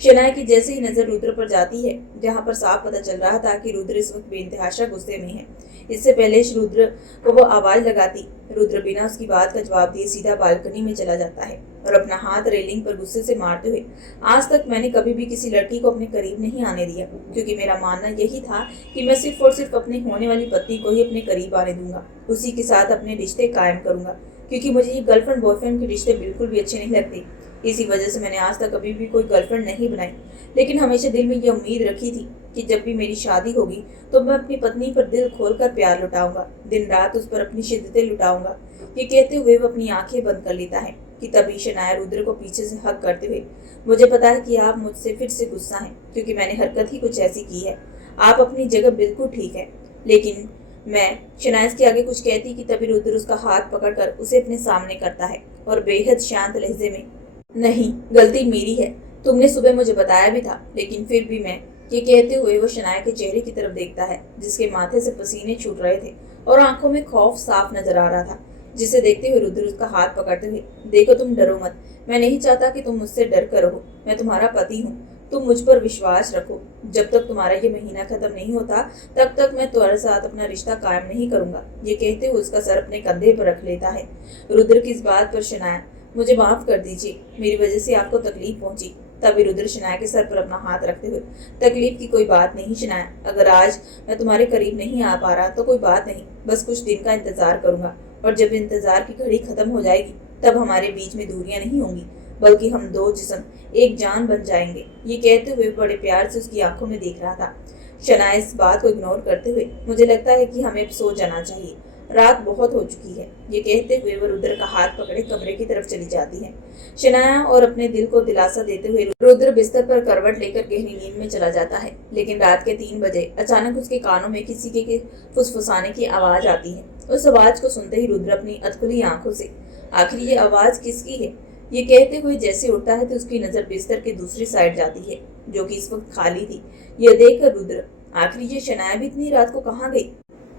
शनाया की जैसे ही नजर रुद्र पर जाती है, जहां पर साफ पता चल रहा था कि रुद्र इस वक्त बेइंतहाशा गुस्से में है। इससे पहले रुद्र को वो आवाज लगाती, रुद्र बिना उसकी बात का जवाब दिए सीधा बालकनी में चला जाता है और अपना हाथ रेलिंग पर गुस्से से मारते हुए, आज तक मैंने कभी भी किसी लड़की को अपने करीब नहीं आने दिया, क्योंकि मेरा मानना यही था कि मैं सिर्फ और सिर्फ अपनी होने वाली पत्नी को ही अपने करीब आने दूंगा, उसी के साथ अपने रिश्ते कायम करूंगा, क्योंकि मुझे ये गर्लफ्रेंड बॉयफ्रेंड के रिश्ते बिल्कुल भी अच्छे नहीं लगते। इसी वजह से मैंने आज तक कभी भी कोई गर्लफ्रेंड नहीं बनाई, लेकिन हमेशा दिल में ये उम्मीद रखी थी कि जब भी मेरी शादी होगी तो मैं अपनी पत्नी पर दिल खोलकर प्यार लुटाऊंगा, दिन रात उस पर अपनी शिद्दतें लुटाऊंगा। ये कहते हुए वो अपनी आंखें बंद कर लेता है कि तभी शनाया रुद्र को पीछे से हक करते हुए, मुझे पता है कि आप मुझसे फिर से गुस्सा हैं, क्योंकि मैंने हरकत ही कुछ ऐसी की है। आप अपनी जगह बिल्कुल ठीक है। लेकिन मैं शनाया के आगे कुछ कहती कि तभी रुद्र उसका हाथ पकड़कर उसे अपने सामने करता है और बेहद शांत लहजे में, नहीं, गलती मेरी है, तुमने सुबह मुझे बताया भी था, लेकिन फिर भी मैं, ये कहते हुए वो शनाया के चेहरे की तरफ देखता है, जिसके माथे से पसीने छूट रहे थे और आंखों में खौफ साफ नजर आ रहा था, जिसे देखते हुए रुद्र उसका हाथ पकड़ते हुए, देखो तुम डरो मत, मैं नहीं चाहता कि तुम मुझसे डर कर रहो, मैं तुम्हारा पति हूँ, तुम मुझ पर विश्वास रखो, जब तक तुम्हारा ये महीना खत्म नहीं होता तब तक मैं तुम्हारे साथ अपना रिश्ता कायम नहीं करूंगा। ये कहते हुए उसका सर अपने कंधे पर रख लेता है। रुद्र की इस बात पर शनाया, मुझे माफ कर दीजिए, मेरी वजह से आपको तकलीफ पहुंची। तभी रुद्र शनाया के सर पर अपना हाथ रखते हुए, तकलीफ की कोई बात नहीं शनाया, अगर आज मैं तुम्हारे करीब नहीं आ पा रहा तो कोई बात नहीं, बस कुछ दिन का इंतजार करूंगा, और जब इंतजार की घड़ी खत्म हो जाएगी तब हमारे बीच में दूरियां नहीं होंगी, बल्कि हम दो जिस्म एक जान बन जाएंगे। ये कहते हुए बड़े प्यार से उसकी आंखों में देख रहा था। शनाया इस बात को इग्नोर करते हुए, मुझे लगता है कि हमें अब सो जाना चाहिए, रात बहुत हो चुकी है। ये कहते हुए वो रुद्र का हाथ पकड़े कमरे की तरफ चली जाती है। शनाया और अपने दिल को दिलासा देते हुए रुद्र बिस्तर पर करवट लेकर गहरी नींद में चला जाता है। लेकिन रात के 3 बजे अचानक उसके कानों में किसी के फुसफुसाने की आवाज आती है। उस आवाज को सुनते ही रुद्र अपनी अधखुली आंखों से, आखिर ये आवाज किसकी है, ये कहते हुए जैसे उठता है तो उसकी नजर बिस्तर की दूसरी साइड जाती है, जो कि इस वक्त खाली थी। यह देखकर रुद्र, आखिर ये शनाया भी इतनी रात को कहाँ गई,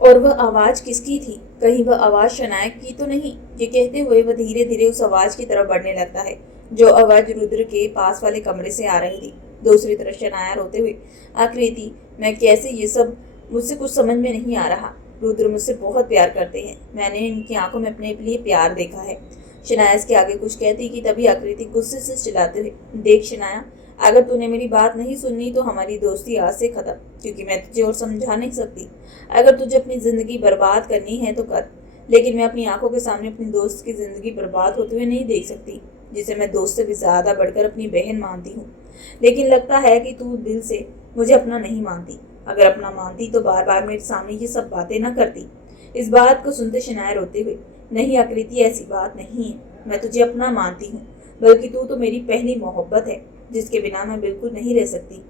और वह आवाज किसकी थी, कहीं वह आवाज शनाया की तो नहीं। ये कहते हुए वह धीरे धीरे उस आवाज की तरफ बढ़ने लगता है, जो आवाज रुद्र के पास वाले कमरे से आ रही थी। दूसरी तरफ शनाया रोते हुए, आकृति, मैं कैसे, ये सब मुझसे कुछ समझ में नहीं आ रहा, रुद्र मुझसे बहुत प्यार करते हैं, मैंने इनकी आंखों में अपने लिए प्यार देखा है। शनाया इसके आगे कुछ कहती कि तभी आकृति गुस्से से चिल्लाते हुए, देख शनाया, अगर तूने मेरी बात नहीं सुननी तो हमारी दोस्ती आज से खत्म, क्योंकि मैं तुझे और समझा नहीं सकती। अगर तुझे अपनी जिंदगी बर्बाद करनी है तो कर, लेकिन मैं अपनी आंखों के सामने अपनी दोस्त की जिंदगी बर्बाद होते हुए नहीं देख सकती, जिसे मैं दोस्त से भी ज्यादा बढ़कर अपनी बहन मानती हूँ। लेकिन लगता है कि तू दिल से मुझे अपना नहीं मानती, अगर अपना मानती तो बार बार मेरे सामने ये सब बातें न करती। इस बात को सुनते शनाया रोते हुए, नहीं आकृति, ऐसी बात नहीं है, मैं तुझे अपना मानती हूँ, बल्कि तू तो मेरी पहली मोहब्बत है, जिसके बिना मैं बिल्कुल नहीं रह सकती।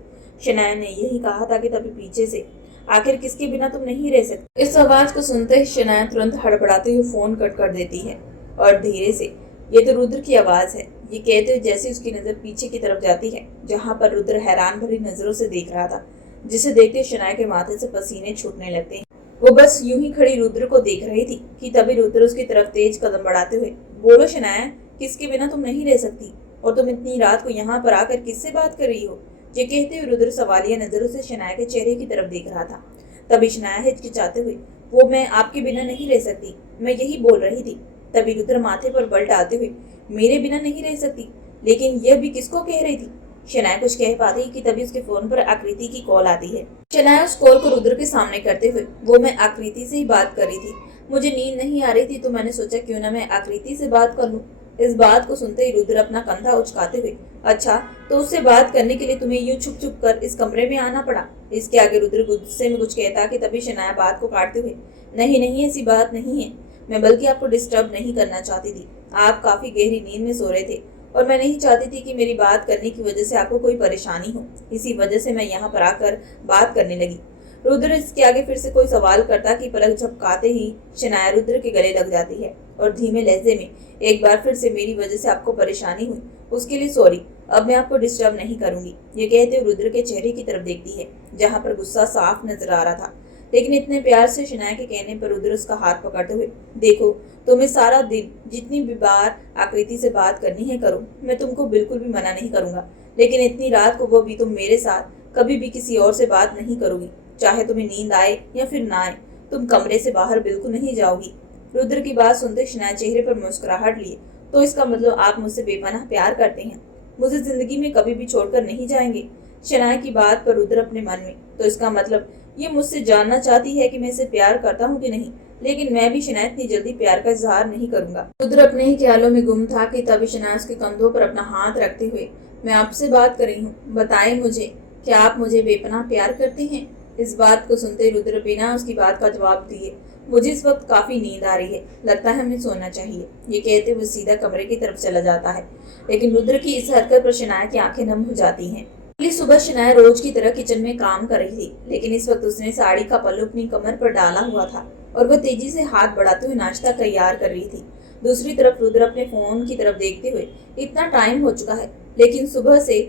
शनाया ने यही कहा था कि तभी पीछे से, आखिर किसके बिना तुम नहीं रह सकती। इस आवाज को सुनते ही शनाया तुरंत हड़बड़ाते हुए फोन कट कर देती है और धीरे से, ये तो रुद्र की आवाज है, ये कहते हुए जैसे उसकी नजर पीछे की तरफ जाती है, जहां पर रुद्र हैरान भरी नजरों से देख रहा था, जिसे देखते शनाया के माथे से पसीने छूटने लगते हैं। वो बस यूं ही खड़ी रुद्र को देख रही थी कि तभी रुद्र उसकी तरफ तेज कदम बढ़ाते हुए, बोलो शनाया, किसके बिना तुम नहीं रह सकती, और तुम इतनी रात को यहाँ पर आकर किससे बात कर रही हो। ये कहते हुए रुद्र सवालिया नजरों से शनाया के चेहरे की तरफ देख रहा था। तभी शनाया हिचकिचाते हुए, वो मैं आपके बिना नहीं रह सकती, मैं यही बोल रही थी। तभी रुद्र माथे पर बल डालते हुए, मेरे बिना नहीं रह सकती, लेकिन यह भी किसको कह रही थी। शनाया कुछ कह पाती कि तभी उसके फोन पर आकृति की कॉल आती है। शनाया उस कॉल को रुद्र के सामने करते हुए, वो मैं आकृति से ही बात कर रही थी, मुझे नींद नहीं आ रही थी तो मैंने सोचा क्यों ना मैं आकृति से बात कर लूं। इस बात को सुनते ही रुद्र अपना कंधा उचकाते हुए, अच्छा तो उससे बात करने के लिए तुम्हें यूं छुप छुप कर इस कमरे में आना पड़ा। इसके आगे रुद्र गुस्से में कुछ कहता कि तभी शनाया बात को काटते हुए, नहीं नहीं, ऐसी बात नहीं है, मैं बल्कि आपको डिस्टर्ब नहीं करना चाहती थी, आप काफी गहरी नींद में सो रहे थे और मैं नहीं चाहती थी कि मेरी बात करने की वजह से आपको कोई परेशानी हो, इसी वजह से मैं यहाँ पर आकर बात करने लगी। रुद्र इसके आगे फिर से कोई सवाल करता कि पलक झपकाते ही शनाया रुद्र के गले लग जाती है और धीमे लहजे में, एक बार फिर से मेरी वजह से आपको परेशानी हुई, उसके लिए सॉरी, अब मैं आपको डिस्टर्ब नहीं करूंगी। ये कहते हुए रुद्र के चेहरे की तरफ देखती है, जहां पर गुस्सा साफ नजर आ रहा था। लेकिन इतने प्यार से शनाया के कहने पर रुद्र उसका हाथ पकड़ते हुए, देखो तुम्हें सारा दिन जितनी भी बार आकृति से बात करनी है करो, मैं तुमको बिल्कुल भी मना नहीं करूंगा, लेकिन इतनी रात को वो भी तुम मेरे साथ कभी भी किसी और से बात नहीं करोगी। चाहे तुम्हें नींद आए या फिर ना आए, तुम कमरे से बाहर बिल्कुल नहीं जाओगी। रुद्र की बात सुनते शनाया चेहरे पर मुस्कुराहट लिए, तो इसका मतलब आप मुझसे बेपनाह प्यार करते हैं, मुझे जिंदगी में कभी भी छोड़कर नहीं जाएंगे। शनाया की बात पर रुद्र अपने मन में, तो इसका मतलब ये मुझसे जानना चाहती है कि मैं इसे प्यार करता हूँ कि नहीं, लेकिन मैं भी शनाया इतनी जल्दी प्यार का इजहार नहीं करूंगा। रुद्र अपने ही ख्यालों में गुम था कि तभी शनाया उसके कंधों पर अपना हाथ रखते हुए, मैं आपसे बात कर रही हूँ, बताएं मुझे क्या आप मुझे बेपनाह प्यार करते हैं। इस बात को सुनते रुद्र बिना उसकी बात का जवाब दिए, मुझे इस वक्त काफी नींद आ रही है, लगता है हमें सोना चाहिए, ये कहते हुए सीधा कमरे की तरफ चला जाता है। लेकिन रुद्र की इस हरकत पर शनाया की आंखें नम हो जाती हैं। अगली सुबह शनाया रोज की तरह किचन में काम कर रही थी, लेकिन इस वक्त उसने साड़ी का पल्लू अपनी कमर पर डाला हुआ था और वह तेजी से हाथ बढ़ाते हुए नाश्ता तैयार कर रही थी। दूसरी तरफ रुद्र अपने फोन की तरफ देखते हुए, इतना टाइम हो चुका है लेकिन सुबह से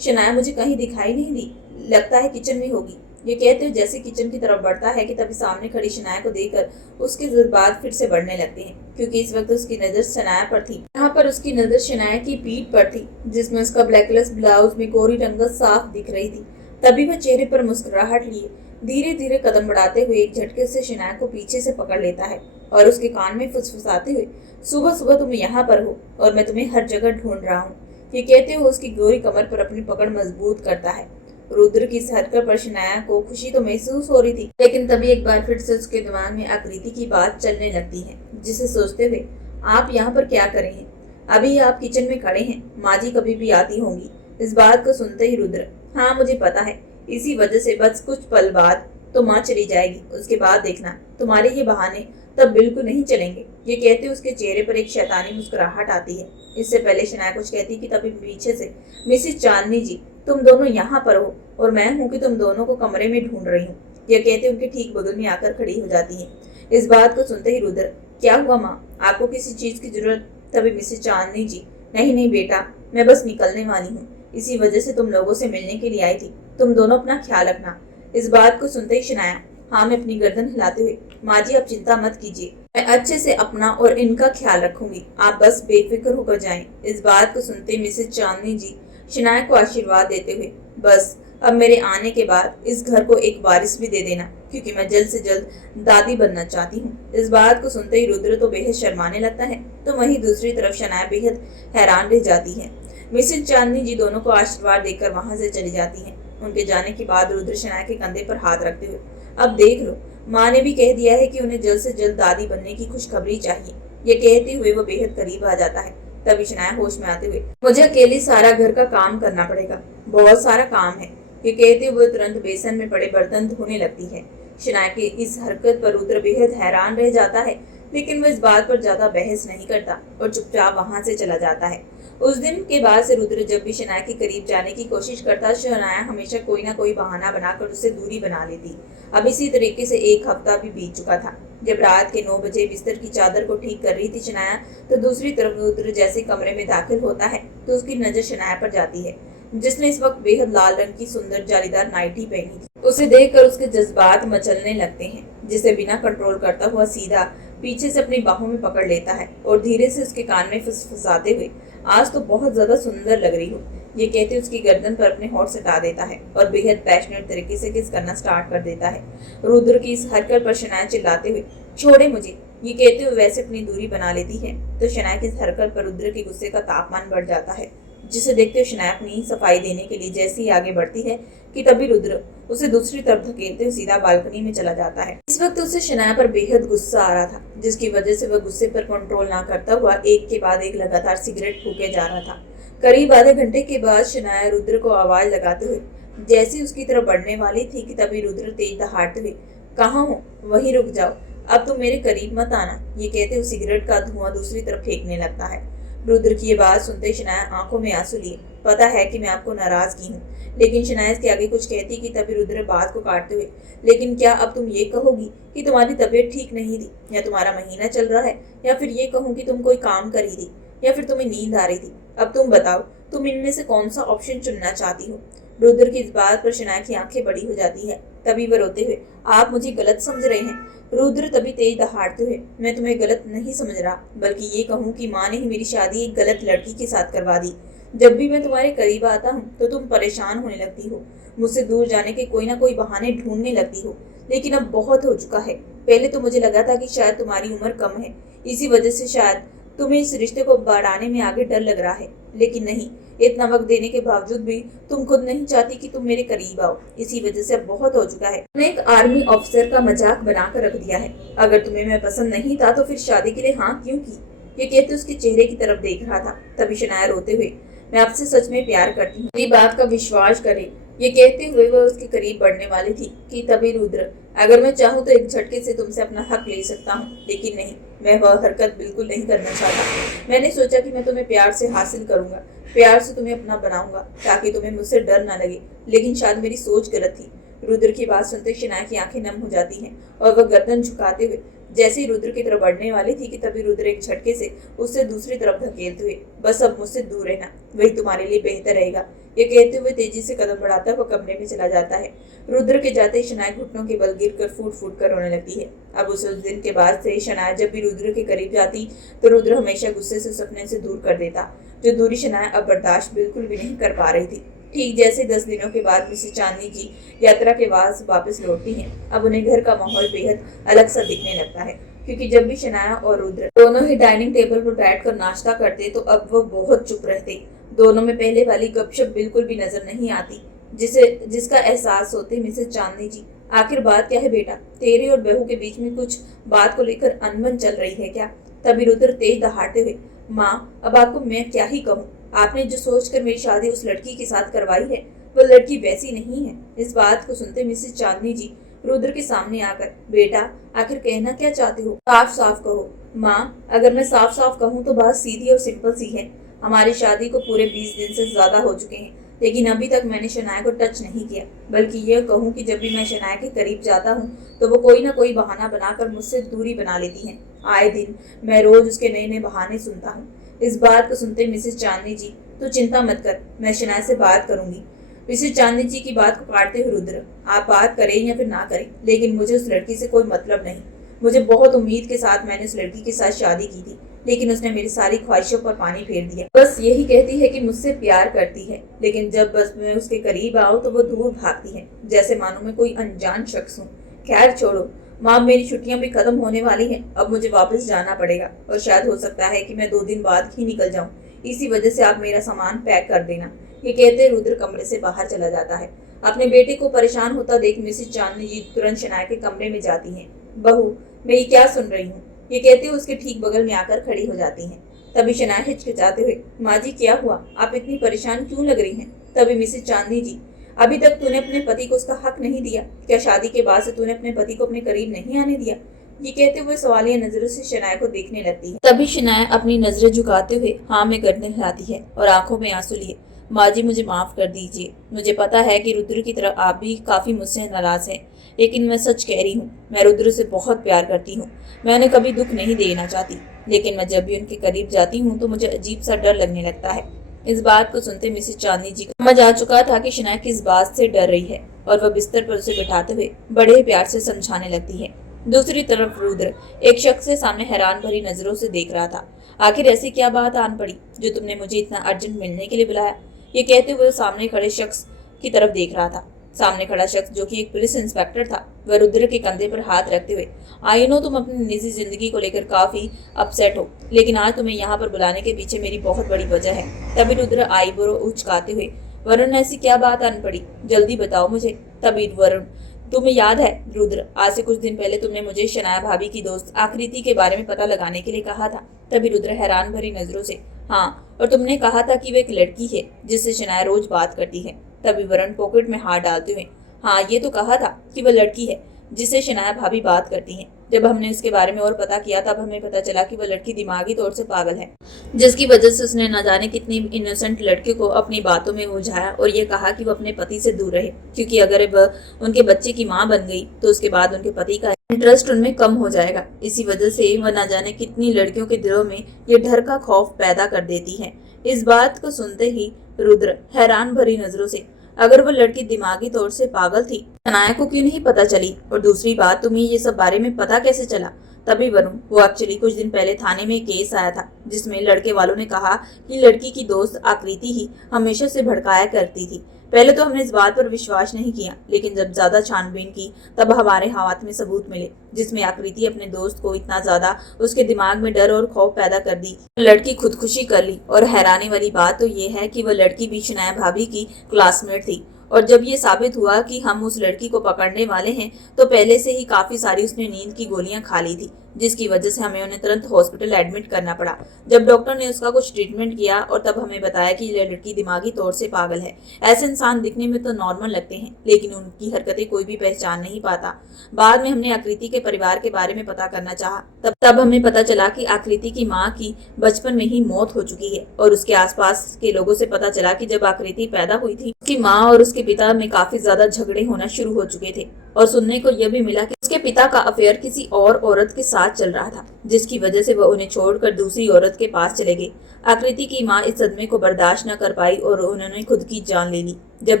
शनाया मुझे कहीं दिखाई नहीं दी, लगता है किचन में होगी। ये कहते हुए जैसे किचन की तरफ बढ़ता है कि तभी सामने खड़ी शनाया को देखकर उसके जज्बात फिर से बढ़ने लगते हैं, क्योंकि इस वक्त उसकी नजर शनाया पर थी। यहाँ पर उसकी नजर शनाया की पीठ पर थी, जिसमें उसका ब्लैकलेस ब्लाउज में गोरी रंगत साफ दिख रही थी। तभी वह चेहरे पर मुस्कुराहट लिए धीरे धीरे कदम बढ़ाते हुए एक झटके से शनाया को पीछे से पकड़ लेता है और उसके कान में फुसफुसाते हुए, सुबह सुबह तुम यहाँ पर हो और मैं तुम्हें हर जगह ढूंढ रहा हूँ। ये कहते हुए उसकी गोरी कमर पर अपनी पकड़ मजबूत करता है। रुद्र की इस हरकत पर शनाया को खुशी तो महसूस हो रही थी, लेकिन तभी एक बार फिर से उसके दिमाग में आकृति की बात चलने लगती है, जिसे सोचते हुए, आप यहाँ पर क्या कर रहे हैं? अभी आप किचन में खड़े हैं, माँ जी कभी भी आती होंगी। इस बात को सुनते ही रुद्र, हाँ मुझे पता है, इसी वजह से बस कुछ पल बाद तो माँ चली जाएगी, उसके बाद देखना तुम्हारे ये बहाने तब बिल्कुल नहीं चलेंगे। ये कहते उसके चेहरे पर एक शैतानी मुस्कुराहट आती है। इससे पहले शनाया कुछ कहती कि तभी पीछे से, मिसेस चांदनी जी तुम दोनों यहाँ पर हो और मैं हूँ कि तुम दोनों को कमरे में ढूंढ रही हूँ। यह कहते उनके ठीक बगल में आकर खड़ी हो जाती है। इस बात को सुनते ही रुद्र, क्या हुआ माँ, आपको किसी चीज की जरूरत? तभी मिसेस चांदनी जी, नहीं नहीं बेटा, मैं बस निकलने वाली हूँ, इसी वजह से तुम लोगों से मिलने के लिए आई थी, तुम दोनों अपना ख्याल रखना। इस बात को सुनते ही शनाया, हाँ मैं अपनी गर्दन हिलाते हुए, माँ जी आप चिंता मत कीजिए, मैं अच्छे से अपना और इनका ख्याल रखूंगी, आप बस बेफिक्र होकर जाएं। इस बात को सुनते मिसेस चांदनी जी शनाया को आशीर्वाद देते हुए, बस अब मेरे आने के बाद इस घर को एक वारिस भी दे देना, क्योंकि मैं जल्द से जल्द दादी बनना चाहती हूँ। इस बात को सुनते ही रुद्र तो बेहद शर्माने लगता है, तो वहीं दूसरी तरफ शनाया बेहद हैरान रह जाती है। मिसेस चांदनी जी दोनों को आशीर्वाद देकर वहां से चली जाती है। उनके जाने के बाद रुद्र शनाया के कंधे पर हाथ रखते हुए, अब देख लो, माँ ने भी कह दिया है कि उन्हें जल्द से जल्द दादी बनने की खुशखबरी चाहिए। ये कहते हुए वो बेहद करीब आ जाता है। तभी शनाया होश में आते हुए, मुझे अकेली सारा घर का काम करना पड़ेगा, बहुत सारा काम है। ये कहते हुए तुरंत बेसन में पड़े बर्तन धोने लगती है। शनाया की इस हरकत पर रुद्र बेहद हैरान रह जाता है, लेकिन वह इस बात पर ज्यादा बहस नहीं करता और चुपचाप वहां से चला जाता है। उस दिन के बाद से रुद्र जब भी शनाया के करीब जाने की कोशिश करता, शनाया हमेशा कोई ना कोई बहाना बनाकर उससे दूरी बना लेती। अब इसी तरीके से एक हफ्ता भी बीत चुका था। जब रात के 9 बजे बिस्तर की चादर को ठीक कर रही थी शनाया, तो दूसरी तरफ रुद्र जैसे कमरे में दाखिल होता है तो उसकी नजर शनाया पर जाती है, जिसने इस वक्त बेहद लाल रंग की सुंदर जालीदार नाइटी पहनी थी। उसे देखकर उसके जज्बात मचलने लगते हैं, जिसे बिना कंट्रोल करता हुआ सीधा पीछे से अपनी बाहों में पकड़ लेता है और धीरे से उसके कान में फुसफुसाते हुए, आज तो बहुत ज्यादा सुंदर लग रही हो, ये कहते उसकी गर्दन पर अपने होठ सटा देता है और बेहद पैशनेट तरीके से किस करना स्टार्ट कर देता है। रुद्र की इस हरकत पर शनाया चिल्लाते हुए, छोड़े मुझे, ये कहते हुए वैसे अपनी दूरी बना लेती है। तो शनाया की इस हरकत पर रुद्र के गुस्से का तापमान बढ़ जाता है, जिसे देखते हुए शनाया अपनी सफाई देने के लिए जैसे ही आगे बढ़ती है कि तभी रुद्र उसे दूसरी तरफ धकेलते हुए सीधा बालकनी में चला जाता है। इस वक्त उसे शनाया पर बेहद गुस्सा आ रहा था, जिसकी वजह से वह गुस्से पर कंट्रोल ना करता हुआ एक के बाद एक लगातार सिगरेट फूके जा रहा था। करीब आधे घंटे के बाद शनाया रुद्र को आवाज लगाते हुए जैसी उसकी तरफ बढ़ने वाली थी कि तभी रुद्र तेज दहाड़ते हुए, कहाँ हो, वहीं रुक जाओ, अब तुम मेरे करीब मत आना, ये कहते हुए सिगरेट का धुआं दूसरी तरफ फेंकने लगता है। रुद्र की ये बात सुनते शनाया आंखों में आंसू लिए, पता है कि मैं आपको नाराज की हूँ, लेकिन शनाया इसके आगे कुछ कहती कि तभी रुद्र बात को काटते हुए, लेकिन क्या अब तुम ये कहोगी कि तुम्हारी तबीयत ठीक नहीं थी, या तुम्हारा महीना चल रहा है, या फिर ये कहूँ कि तुम कोई काम कर रही थी, या फिर तुम्हें नींद आ रही थी? अब तुम बताओ, तुम इनमें से कौन सा ऑप्शन चुनना चाहती हो? रुद्र की इस बात पर शनाया की आंखें बड़ी हो जाती है। तभी वह रोते हुए, आप मुझे गलत समझ रहे हैं। रुद्र तभी तेज दहाड़ते हुए, मैं तुम्हें गलत नहीं समझ रहा, बल्कि ये कहूँ कि माँ ने ही मेरी शादी एक गलत लड़की के साथ करवा दी। जब भी मैं तुम्हारे करीब आता हूँ तो तुम परेशान होने लगती हो, मुझसे दूर जाने के कोई ना कोई बहाने ढूंढने लगती हो। लेकिन अब बहुत हो चुका है। पहले तो मुझे लगा था कि शायद तुम्हारी उम्र कम है, इसी वजह से शायद तुम्हें इस रिश्ते को बढ़ाने में आगे डर लग रहा है, लेकिन नहीं, इतना वक्त देने के बावजूद भी तुम खुद नहीं चाहती कि तुम मेरे करीब आओ। इसी वजह से अब बहुत हो चुका है। तुमने एक आर्मी ऑफिसर का मजाक बनाकर रख दिया है। अगर तुम्हें मैं पसंद नहीं था तो फिर शादी के लिए हाँ क्यों की? ये कहते उसके चेहरे की तरफ देख रहा था। तभी शनाया रोते हुए, मैं आपसे सच में प्यार करती हूँ, मेरी बात का विश्वास करे। ये कहते हुए वह उसके करीब बढ़ने वाली थी कि तभी रुद्र, अगर मैं चाहूँ तो एक झटके से तुमसे अपना हक ले सकता हूँ, लेकिन नहीं, मैं वह हरकत बिल्कुल नहीं करना चाहता। मैंने सोचा कि मैं तुम्हें प्यार से हासिल करूंगा, प्यार से तुम्हें अपना बनाऊंगा, ताकि तुम्हें मुझसे डर ना लगे, लेकिन शायद मेरी सोच गलत थी। रुद्र की बात सुनते शनाया की आंखें नम हो जाती हैं और वह गर्दन झुकाते हुए जैसे ही रुद्र की तरफ बढ़ने वाली थी कि तभी रुद्र एक झटके से उससे दूसरी तरफ धकेलते हुए, बस अब मुझसे दूर रहना, वही तुम्हारे लिए बेहतर रहेगा। ये कहते हुए तेजी से कदम बढ़ाता हुआ कमरे में चला जाता है। रुद्र के जाते ही शनाया घुटनों के बल गिर कर फूट फूट कर रोने लगती है। अब उसे उस दिन के बाद से शनाया जब भी रुद्र के करीब जाती तो रुद्र हमेशा गुस्से से सपने से दूर कर देता। जो दूरी शनाया अब बर्दाश्त बिल्कुल भी नहीं कर पा रही थी। ठीक जैसे 10 दिनों के बाद मिसेस चांदनी जी यात्रा के बाद वापस लौटती हैं, अब उन्हें घर का माहौल बेहद अलग सा दिखने लगता है, क्योंकि जब भी शनाया और रुद्र दोनों ही डाइनिंग टेबल पर बैठकर नाश्ता करते तो अब वो बहुत चुप रहते। दोनों में पहले वाली गपशप बिल्कुल भी नजर नहीं आती, जिसका एहसास होते मिसेस चांदनी जी, आखिर बात क्या है बेटा, तेरे और बहू के बीच में कुछ बात को लेकर अनबन चल रही है क्या? तभी रुद्र तेज दहाड़ते हुए, माँ अब आपको मैं क्या ही कहूँ, आपने जो सोचकर मेरी शादी उस लड़की के साथ करवाई है वो लड़की वैसी नहीं है। इस बात को सुनते मिसेस चांदनी जी रुद्र के सामने आकर, बेटा आखिर कहना क्या चाहते हो, साफ साफ कहो। माँ अगर मैं साफ साफ कहूँ तो बात सीधी और सिंपल सी है। हमारी शादी को पूरे 20 दिन से ज्यादा हो चुके हैं, लेकिन अभी तक मैंने शनाया को टच नहीं किया, बल्कि यह कहूँ कि जब भी मैं शनाया के करीब जाता हूँ तो वो कोई ना कोई बहाना बनाकर मुझसे दूरी बना लेती है। आए दिन मैं रोज उसके नए नए बहाने सुनता हूँ। इस बात को सुनते मिसेस चांदनी जी, तू चिंता मत कर, मैं शनाया से बात करूंगी। मिसेस चांदनी जी की बात को काटते हुए रुद्र, आप बात करें या फिर ना करें, लेकिन मुझे उस लड़की से कोई मतलब नहीं। मुझे बहुत उम्मीद के साथ मैंने उस लड़की के साथ शादी की थी, लेकिन उसने मेरी सारी ख्वाहिशों पर पानी फेर दिया। बस यही कहती है कि मुझसे प्यार करती है, लेकिन जब बस मैं उसके करीब आऊँ तो वो दूर भागती है, जैसे मानो मैं कोई अनजान शख्स हूँ। खैर छोड़ो माँ, मेरी छुट्टियां भी खत्म होने वाली हैं, अब मुझे वापस जाना पड़ेगा और शायद हो सकता है कि मैं 2 दिन बाद ही निकल जाऊं। इसी वजह से आप मेरा सामान पैक कर देना। ये कहते रुद्र कमरे से बाहर चला जाता है। अपने बेटे को परेशान होता देख मिसेस चांदनी जी तुरंत शनाया के कमरे में जाती हैं। बहू मैं ये क्या सुन रही हूँ, ये कहते हुए उसके ठीक बगल में आकर खड़ी हो जाती हैं। तभी शनाया हिचकिचाते हुए, माँ जी क्या हुआ, आप इतनी परेशान क्यों लग रही हैं? तभी मिसेस चांदनी जी, अभी तक तूने अपने पति को उसका हक नहीं दिया क्या? शादी के बाद से तूने अपने पति को अपने करीब नहीं आने दिया? ये कहते हुए सवालिया नजरों से शनाया को देखने लगती है। तभी शनाया अपनी नजरें झुकाते हुए हाँ में गर्दन हिलाती है और आंखों में आंसू लिए, माँ जी मुझे माफ कर दीजिए। मुझे पता है कि रुद्र की तरह आप भी काफी मुझसे नाराज हैं, लेकिन मैं सच कह रही हूँ, मैं रुद्र से बहुत प्यार करती हूँ। मैं उन्हें कभी दुख नहीं देना चाहती, लेकिन मैं जब भी उनके करीब जाती हूँ तो मुझे अजीब सा डर लगने लगता है। इस बात को सुनते मिसेस चांदनी जी को समझ आ चुका था कि शनाया किस बात से डर रही है और वह बिस्तर पर उसे बिठाते हुए बड़े प्यार से समझाने लगती है। दूसरी तरफ रुद्र एक शख्स से सामने हैरान भरी नजरों से देख रहा था। आखिर ऐसी क्या बात आन पड़ी जो तुमने मुझे इतना अर्जेंट मिलने के लिए बुलाया? ये कहते हुए सामने खड़े शख्स की तरफ देख रहा था। सामने खड़ा शख्स जो कि एक पुलिस इंस्पेक्टर था, वह रुद्र के कंधे पर हाथ रखते हुए, आई नो तुम अपनी निजी जिंदगी को लेकर काफी अपसेट हो, लेकिन आज तुम्हें यहाँ पर बुलाने के पीछे मेरी बहुत बड़ी वजह है। तभी रुद्र आईब्रो उचकाते हुए, वरुण ऐसी क्या बात आन पड़ी, जल्दी बताओ मुझे। तभी वरुण, तुम्हें याद है रुद्र, आज से कुछ दिन पहले तुमने मुझे शनाया भाभी की दोस्त आकृति के बारे में पता लगाने के लिए कहा था। तभी रुद्र हैरान भरी नजरों से, हाँ, और तुमने कहा था कि वह एक लड़की है जिससे शनाया रोज बात करती है। तभी वरुण पॉकेट में हाथ डालते हुए, हाँ ये तो कहा था कि वह लड़की है जिससे शनाया भाभी बात करती हैं। जब हमने उसके बारे में और पता किया तब हमें पता चला कि वह लड़की दिमागी तौर से पागल है, जिसकी वजह से उसने न जाने कितनी इनोसेंट लड़की को अपनी बातों में उलझाया और ये कहा कि वह अपने पति से दूर रहे, क्योंकि अगर वह उनके बच्चे की माँ बन गई तो उसके बाद उनके पति का इंटरेस्ट उनमें कम हो जाएगा। इसी वजह से वह न जाने कितनी लड़कियों के दिलों में ये डर का खौफ पैदा कर देती है। इस बात को सुनते ही रुद्र हैरान भरी नजरों से, अगर वो लड़की दिमागी तौर से पागल थी, शनाया को क्यों नहीं पता चली? और दूसरी बात, तुम्हें ये सब बारे में पता कैसे चला? तभी वरुण, वो एक्चुअली कुछ दिन पहले थाने में केस आया था जिसमें लड़के वालों ने कहा कि लड़की की दोस्त आकृति ही हमेशा से भड़काया करती थी। पहले तो हमने इस बात पर विश्वास नहीं किया, लेकिन जब ज्यादा छानबीन की तब हमारे हाथ में सबूत मिले जिसमें आकृति अपने दोस्त को इतना ज्यादा उसके दिमाग में डर और खौफ पैदा कर दी, लड़की खुदकुशी कर ली। और हैरानी वाली बात तो ये है कि वह लड़की भी शनाया भाभी की क्लासमेट थी। और जब ये साबित हुआ कि हम उस लड़की को पकड़ने वाले हैं, तो पहले से ही काफी सारी उसने नींद की गोलियां खा ली थी, जिसकी वजह से हमें उन्हें तुरंत हॉस्पिटल एडमिट करना पड़ा। जब डॉक्टर ने उसका कुछ ट्रीटमेंट किया और तब हमें बताया कि यह लड़की दिमागी तौर से पागल है। ऐसे इंसान दिखने में तो नॉर्मल लगते हैं, लेकिन उनकी हरकतें कोई भी पहचान नहीं पाता। बाद में हमने आकृति के परिवार के बारे में पता करना चाहा, तब हमें पता चला कि आकृति की माँ की बचपन में ही मौत हो चुकी है। और उसके आसपास के लोगों से पता चला कि जब आकृति पैदा हुई थी, उसकी माँ और उसके पिता में काफी ज्यादा झगड़े होना शुरू हो चुके थे। और सुनने को यह भी मिला कि उसके पिता का अफेयर किसी और औरत के साथ चल रहा था, जिसकी वजह से वह उन्हें छोड़कर दूसरी औरत के पास चले गए। आकृति की माँ इस सदमे को बर्दाश्त न कर पाई और उन्होंने खुद की जान ले ली। जब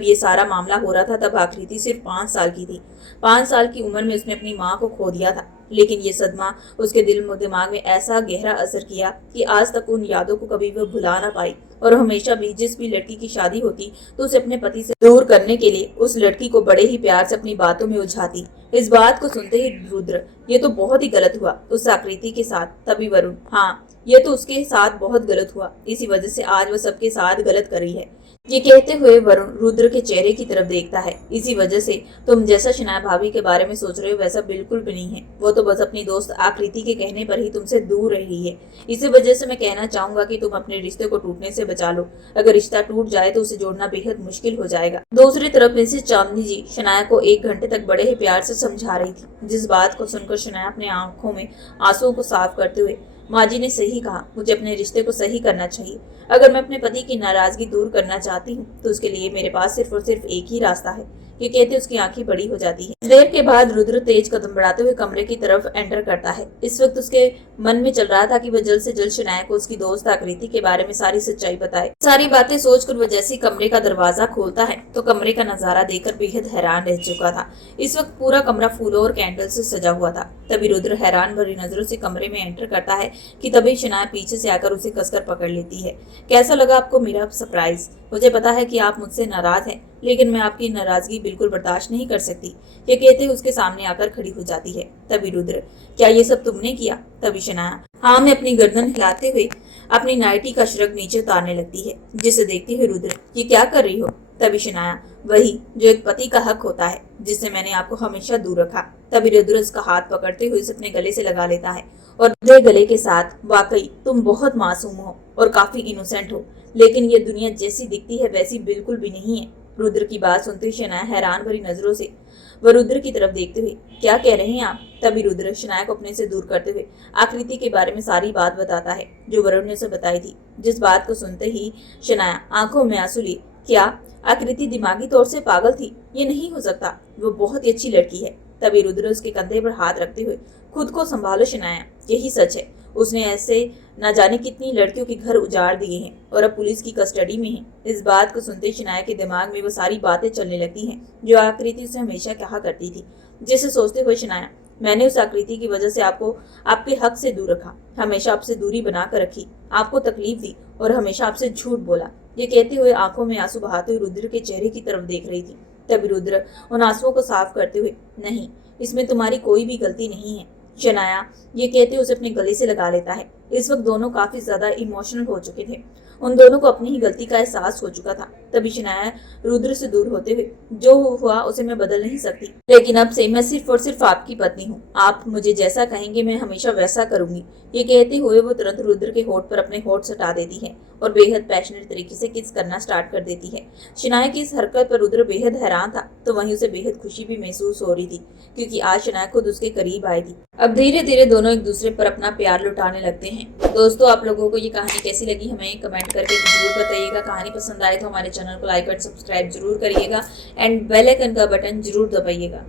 ये सारा मामला हो रहा था तब आकृति सिर्फ 5 साल की थी। 5 साल की उम्र में उसने अपनी माँ को खो दिया था, लेकिन ये सदमा उसके दिमाग में ऐसा गहरा असर किया कि आज तक उन यादों को कभी वो भुला ना पाई। और हमेशा भी जिस भी लड़की की शादी होती तो उसे अपने पति से दूर करने के लिए उस लड़की को बड़े ही प्यार से अपनी बातों में उलझाती। इस बात को सुनते ही रुद्र, ये तो बहुत ही गलत हुआ उस आकृति के साथ। तभी वरुण, हाँ ये तो उसके साथ बहुत गलत हुआ, इसी वजह से आज वह सबके साथ गलत कर रही है। ये कहते हुए वरुण रुद्र के चेहरे की तरफ देखता है। इसी वजह से तुम जैसा शनाया भाभी के बारे में सोच रहे हो वैसा बिल्कुल भी नहीं है। वो तो बस अपनी दोस्त आकृति के कहने पर ही तुमसे दूर रह रही है। इसी वजह से मैं कहना चाहूंगा कि तुम अपने रिश्ते को टूटने से बचा लो। अगर रिश्ता टूट जाए तो उसे जोड़ना बेहद मुश्किल हो जाएगा। दूसरी तरफ मिसेस चांदनी जी शनाया को 1 घंटे तक बड़े ही प्यार से समझा रही थी, जिस बात को सुनकर शनाया अपने आंखों में आंसुओं को साफ करते हुए, माँ जी ने सही कहा, मुझे अपने रिश्ते को सही करना चाहिए। अगर मैं अपने पति की नाराजगी दूर करना चाहती हूँ तो उसके लिए मेरे पास सिर्फ और सिर्फ एक ही रास्ता है। ये कहते उसकी आंखें बड़ी हो जाती हैं। देर के बाद रुद्र तेज कदम बढ़ाते हुए कमरे की तरफ एंटर करता है। इस वक्त उसके मन में चल रहा था कि वह जल्द से जल्द शनाया को उसकी दोस्त आकृति के बारे में सारी सच्चाई बताए। सारी बातें सोचकर वह जैसे ही कमरे का दरवाजा खोलता है तो कमरे का नजारा देखकर बेहद हैरान रह चुका था। इस वक्त पूरा कमरा फूलों और कैंडल से सजा हुआ था। तभी रुद्र हैरान भरी नजरों से कमरे में एंटर करता है कि तभी शनाया पीछे से आकर उसे कसकर पकड़ लेती है। कैसा लगा आपको मेरा सरप्राइज? मुझे पता है कि आप मुझसे नाराज हैं, लेकिन मैं आपकी नाराजगी बिल्कुल बर्दाश्त नहीं कर सकती। ये कहते उसके सामने आकर खड़ी हो जाती है। तभी रुद्र, क्या ये सब तुमने किया? तभी शनाया, हाँ, मैं अपनी गर्दन हिलाते हुए अपनी नाइटी का श्रग नीचे उतारने लगती है, जिसे देखते हुए रुद्र, ये क्या कर रही हो? तभी शनाया, वही जो एक पति का हक होता है, जिससे मैंने आपको हमेशा दूर रखा। तभी रुद्र उसका हाथ पकड़ते हुए उसे अपने गले से लगा लेता है और गले के साथ, वाकई तुम बहुत मासूम हो और काफी इनोसेंट हो, लेकिन ये दुनिया जैसी दिखती है वैसी बिल्कुल भी नहीं है। रुद्र की बात सुनते हुए शनाया हैरान भरी नजरों से वह रुद्र की तरफ देखते हुए, क्या कह रहे हैं आप? तभी रुद्र शनाया को अपने से दूर करते हुए आकृति के बारे में सारी बात बताता है जो वरुण ने उसे बताई थी। जिस बात को सुनते ही शनाया आंखों में आंसू लिए, क्या आकृति दिमागी तौर से पागल थी? ये नहीं हो सकता, वो बहुत ही अच्छी लड़की है। तभी रुद्र उसके कंधे पर हाथ रखते हुए, खुद को संभालो शनाया, यही सच है। उसने ऐसे न जाने कितनी लड़कियों के घर उजाड़ दिए हैं और अब पुलिस की कस्टडी में है। इस बात को सुनते शनाया के दिमाग में वो सारी बातें चलने लगती हैं जो आकृति उसे हमेशा कहा करती थी, जिसे सोचते हुए शनाया, मैंने उस आकृति की वजह से आपको आपके हक से दूर रखा, हमेशा आपसे दूरी बनाकर रखी, आपको तकलीफ दी और हमेशा आपसे झूठ बोला। ये कहते हुए आंखों में आंसू बहाते हुए रुद्र के चेहरे की तरफ देख रही थी। तभी रुद्र उन आंसुओं को साफ करते हुए, नहीं, इसमें तुम्हारी कोई भी गलती नहीं है। शनाया ये कहते उसे अपने गले से लगा लेता है। इस वक्त दोनों काफी ज्यादा इमोशनल हो चुके थे, उन दोनों को अपनी ही गलती का एहसास हो चुका था। तभी शनाया रुद्र से दूर होते हुए, जो हुआ उसे मैं बदल नहीं सकती, लेकिन अब से मैं सिर्फ और सिर्फ आपकी पत्नी हूँ, आप मुझे जैसा कहेंगे मैं हमेशा वैसा करूंगी। ये कहते हुए वो तुरंत रुद्र के होठ पर अपने होठ सटा देती है और बेहद पैशनेट तरीके से किस करना स्टार्ट कर देती है। शनाया की इस हरकत पर रुद्र बेहद हैरान था, तो वहीं उसे बेहद खुशी भी महसूस हो रही थी, क्योंकि आज शनाया खुद उसके करीब आई थी। अब धीरे धीरे दोनों एक दूसरे पर अपना प्यार लुटाने लगते हैं। दोस्तों, आप लोगों को ये कहानी कैसी लगी हमें कमेंट करके जरूर बताइएगा। कहानी पसंद आए तो हमारे चैनल को लाइक और सब्सक्राइब जरूर करिएगा एंड बेल आइकन का बटन जरूर दबाइएगा।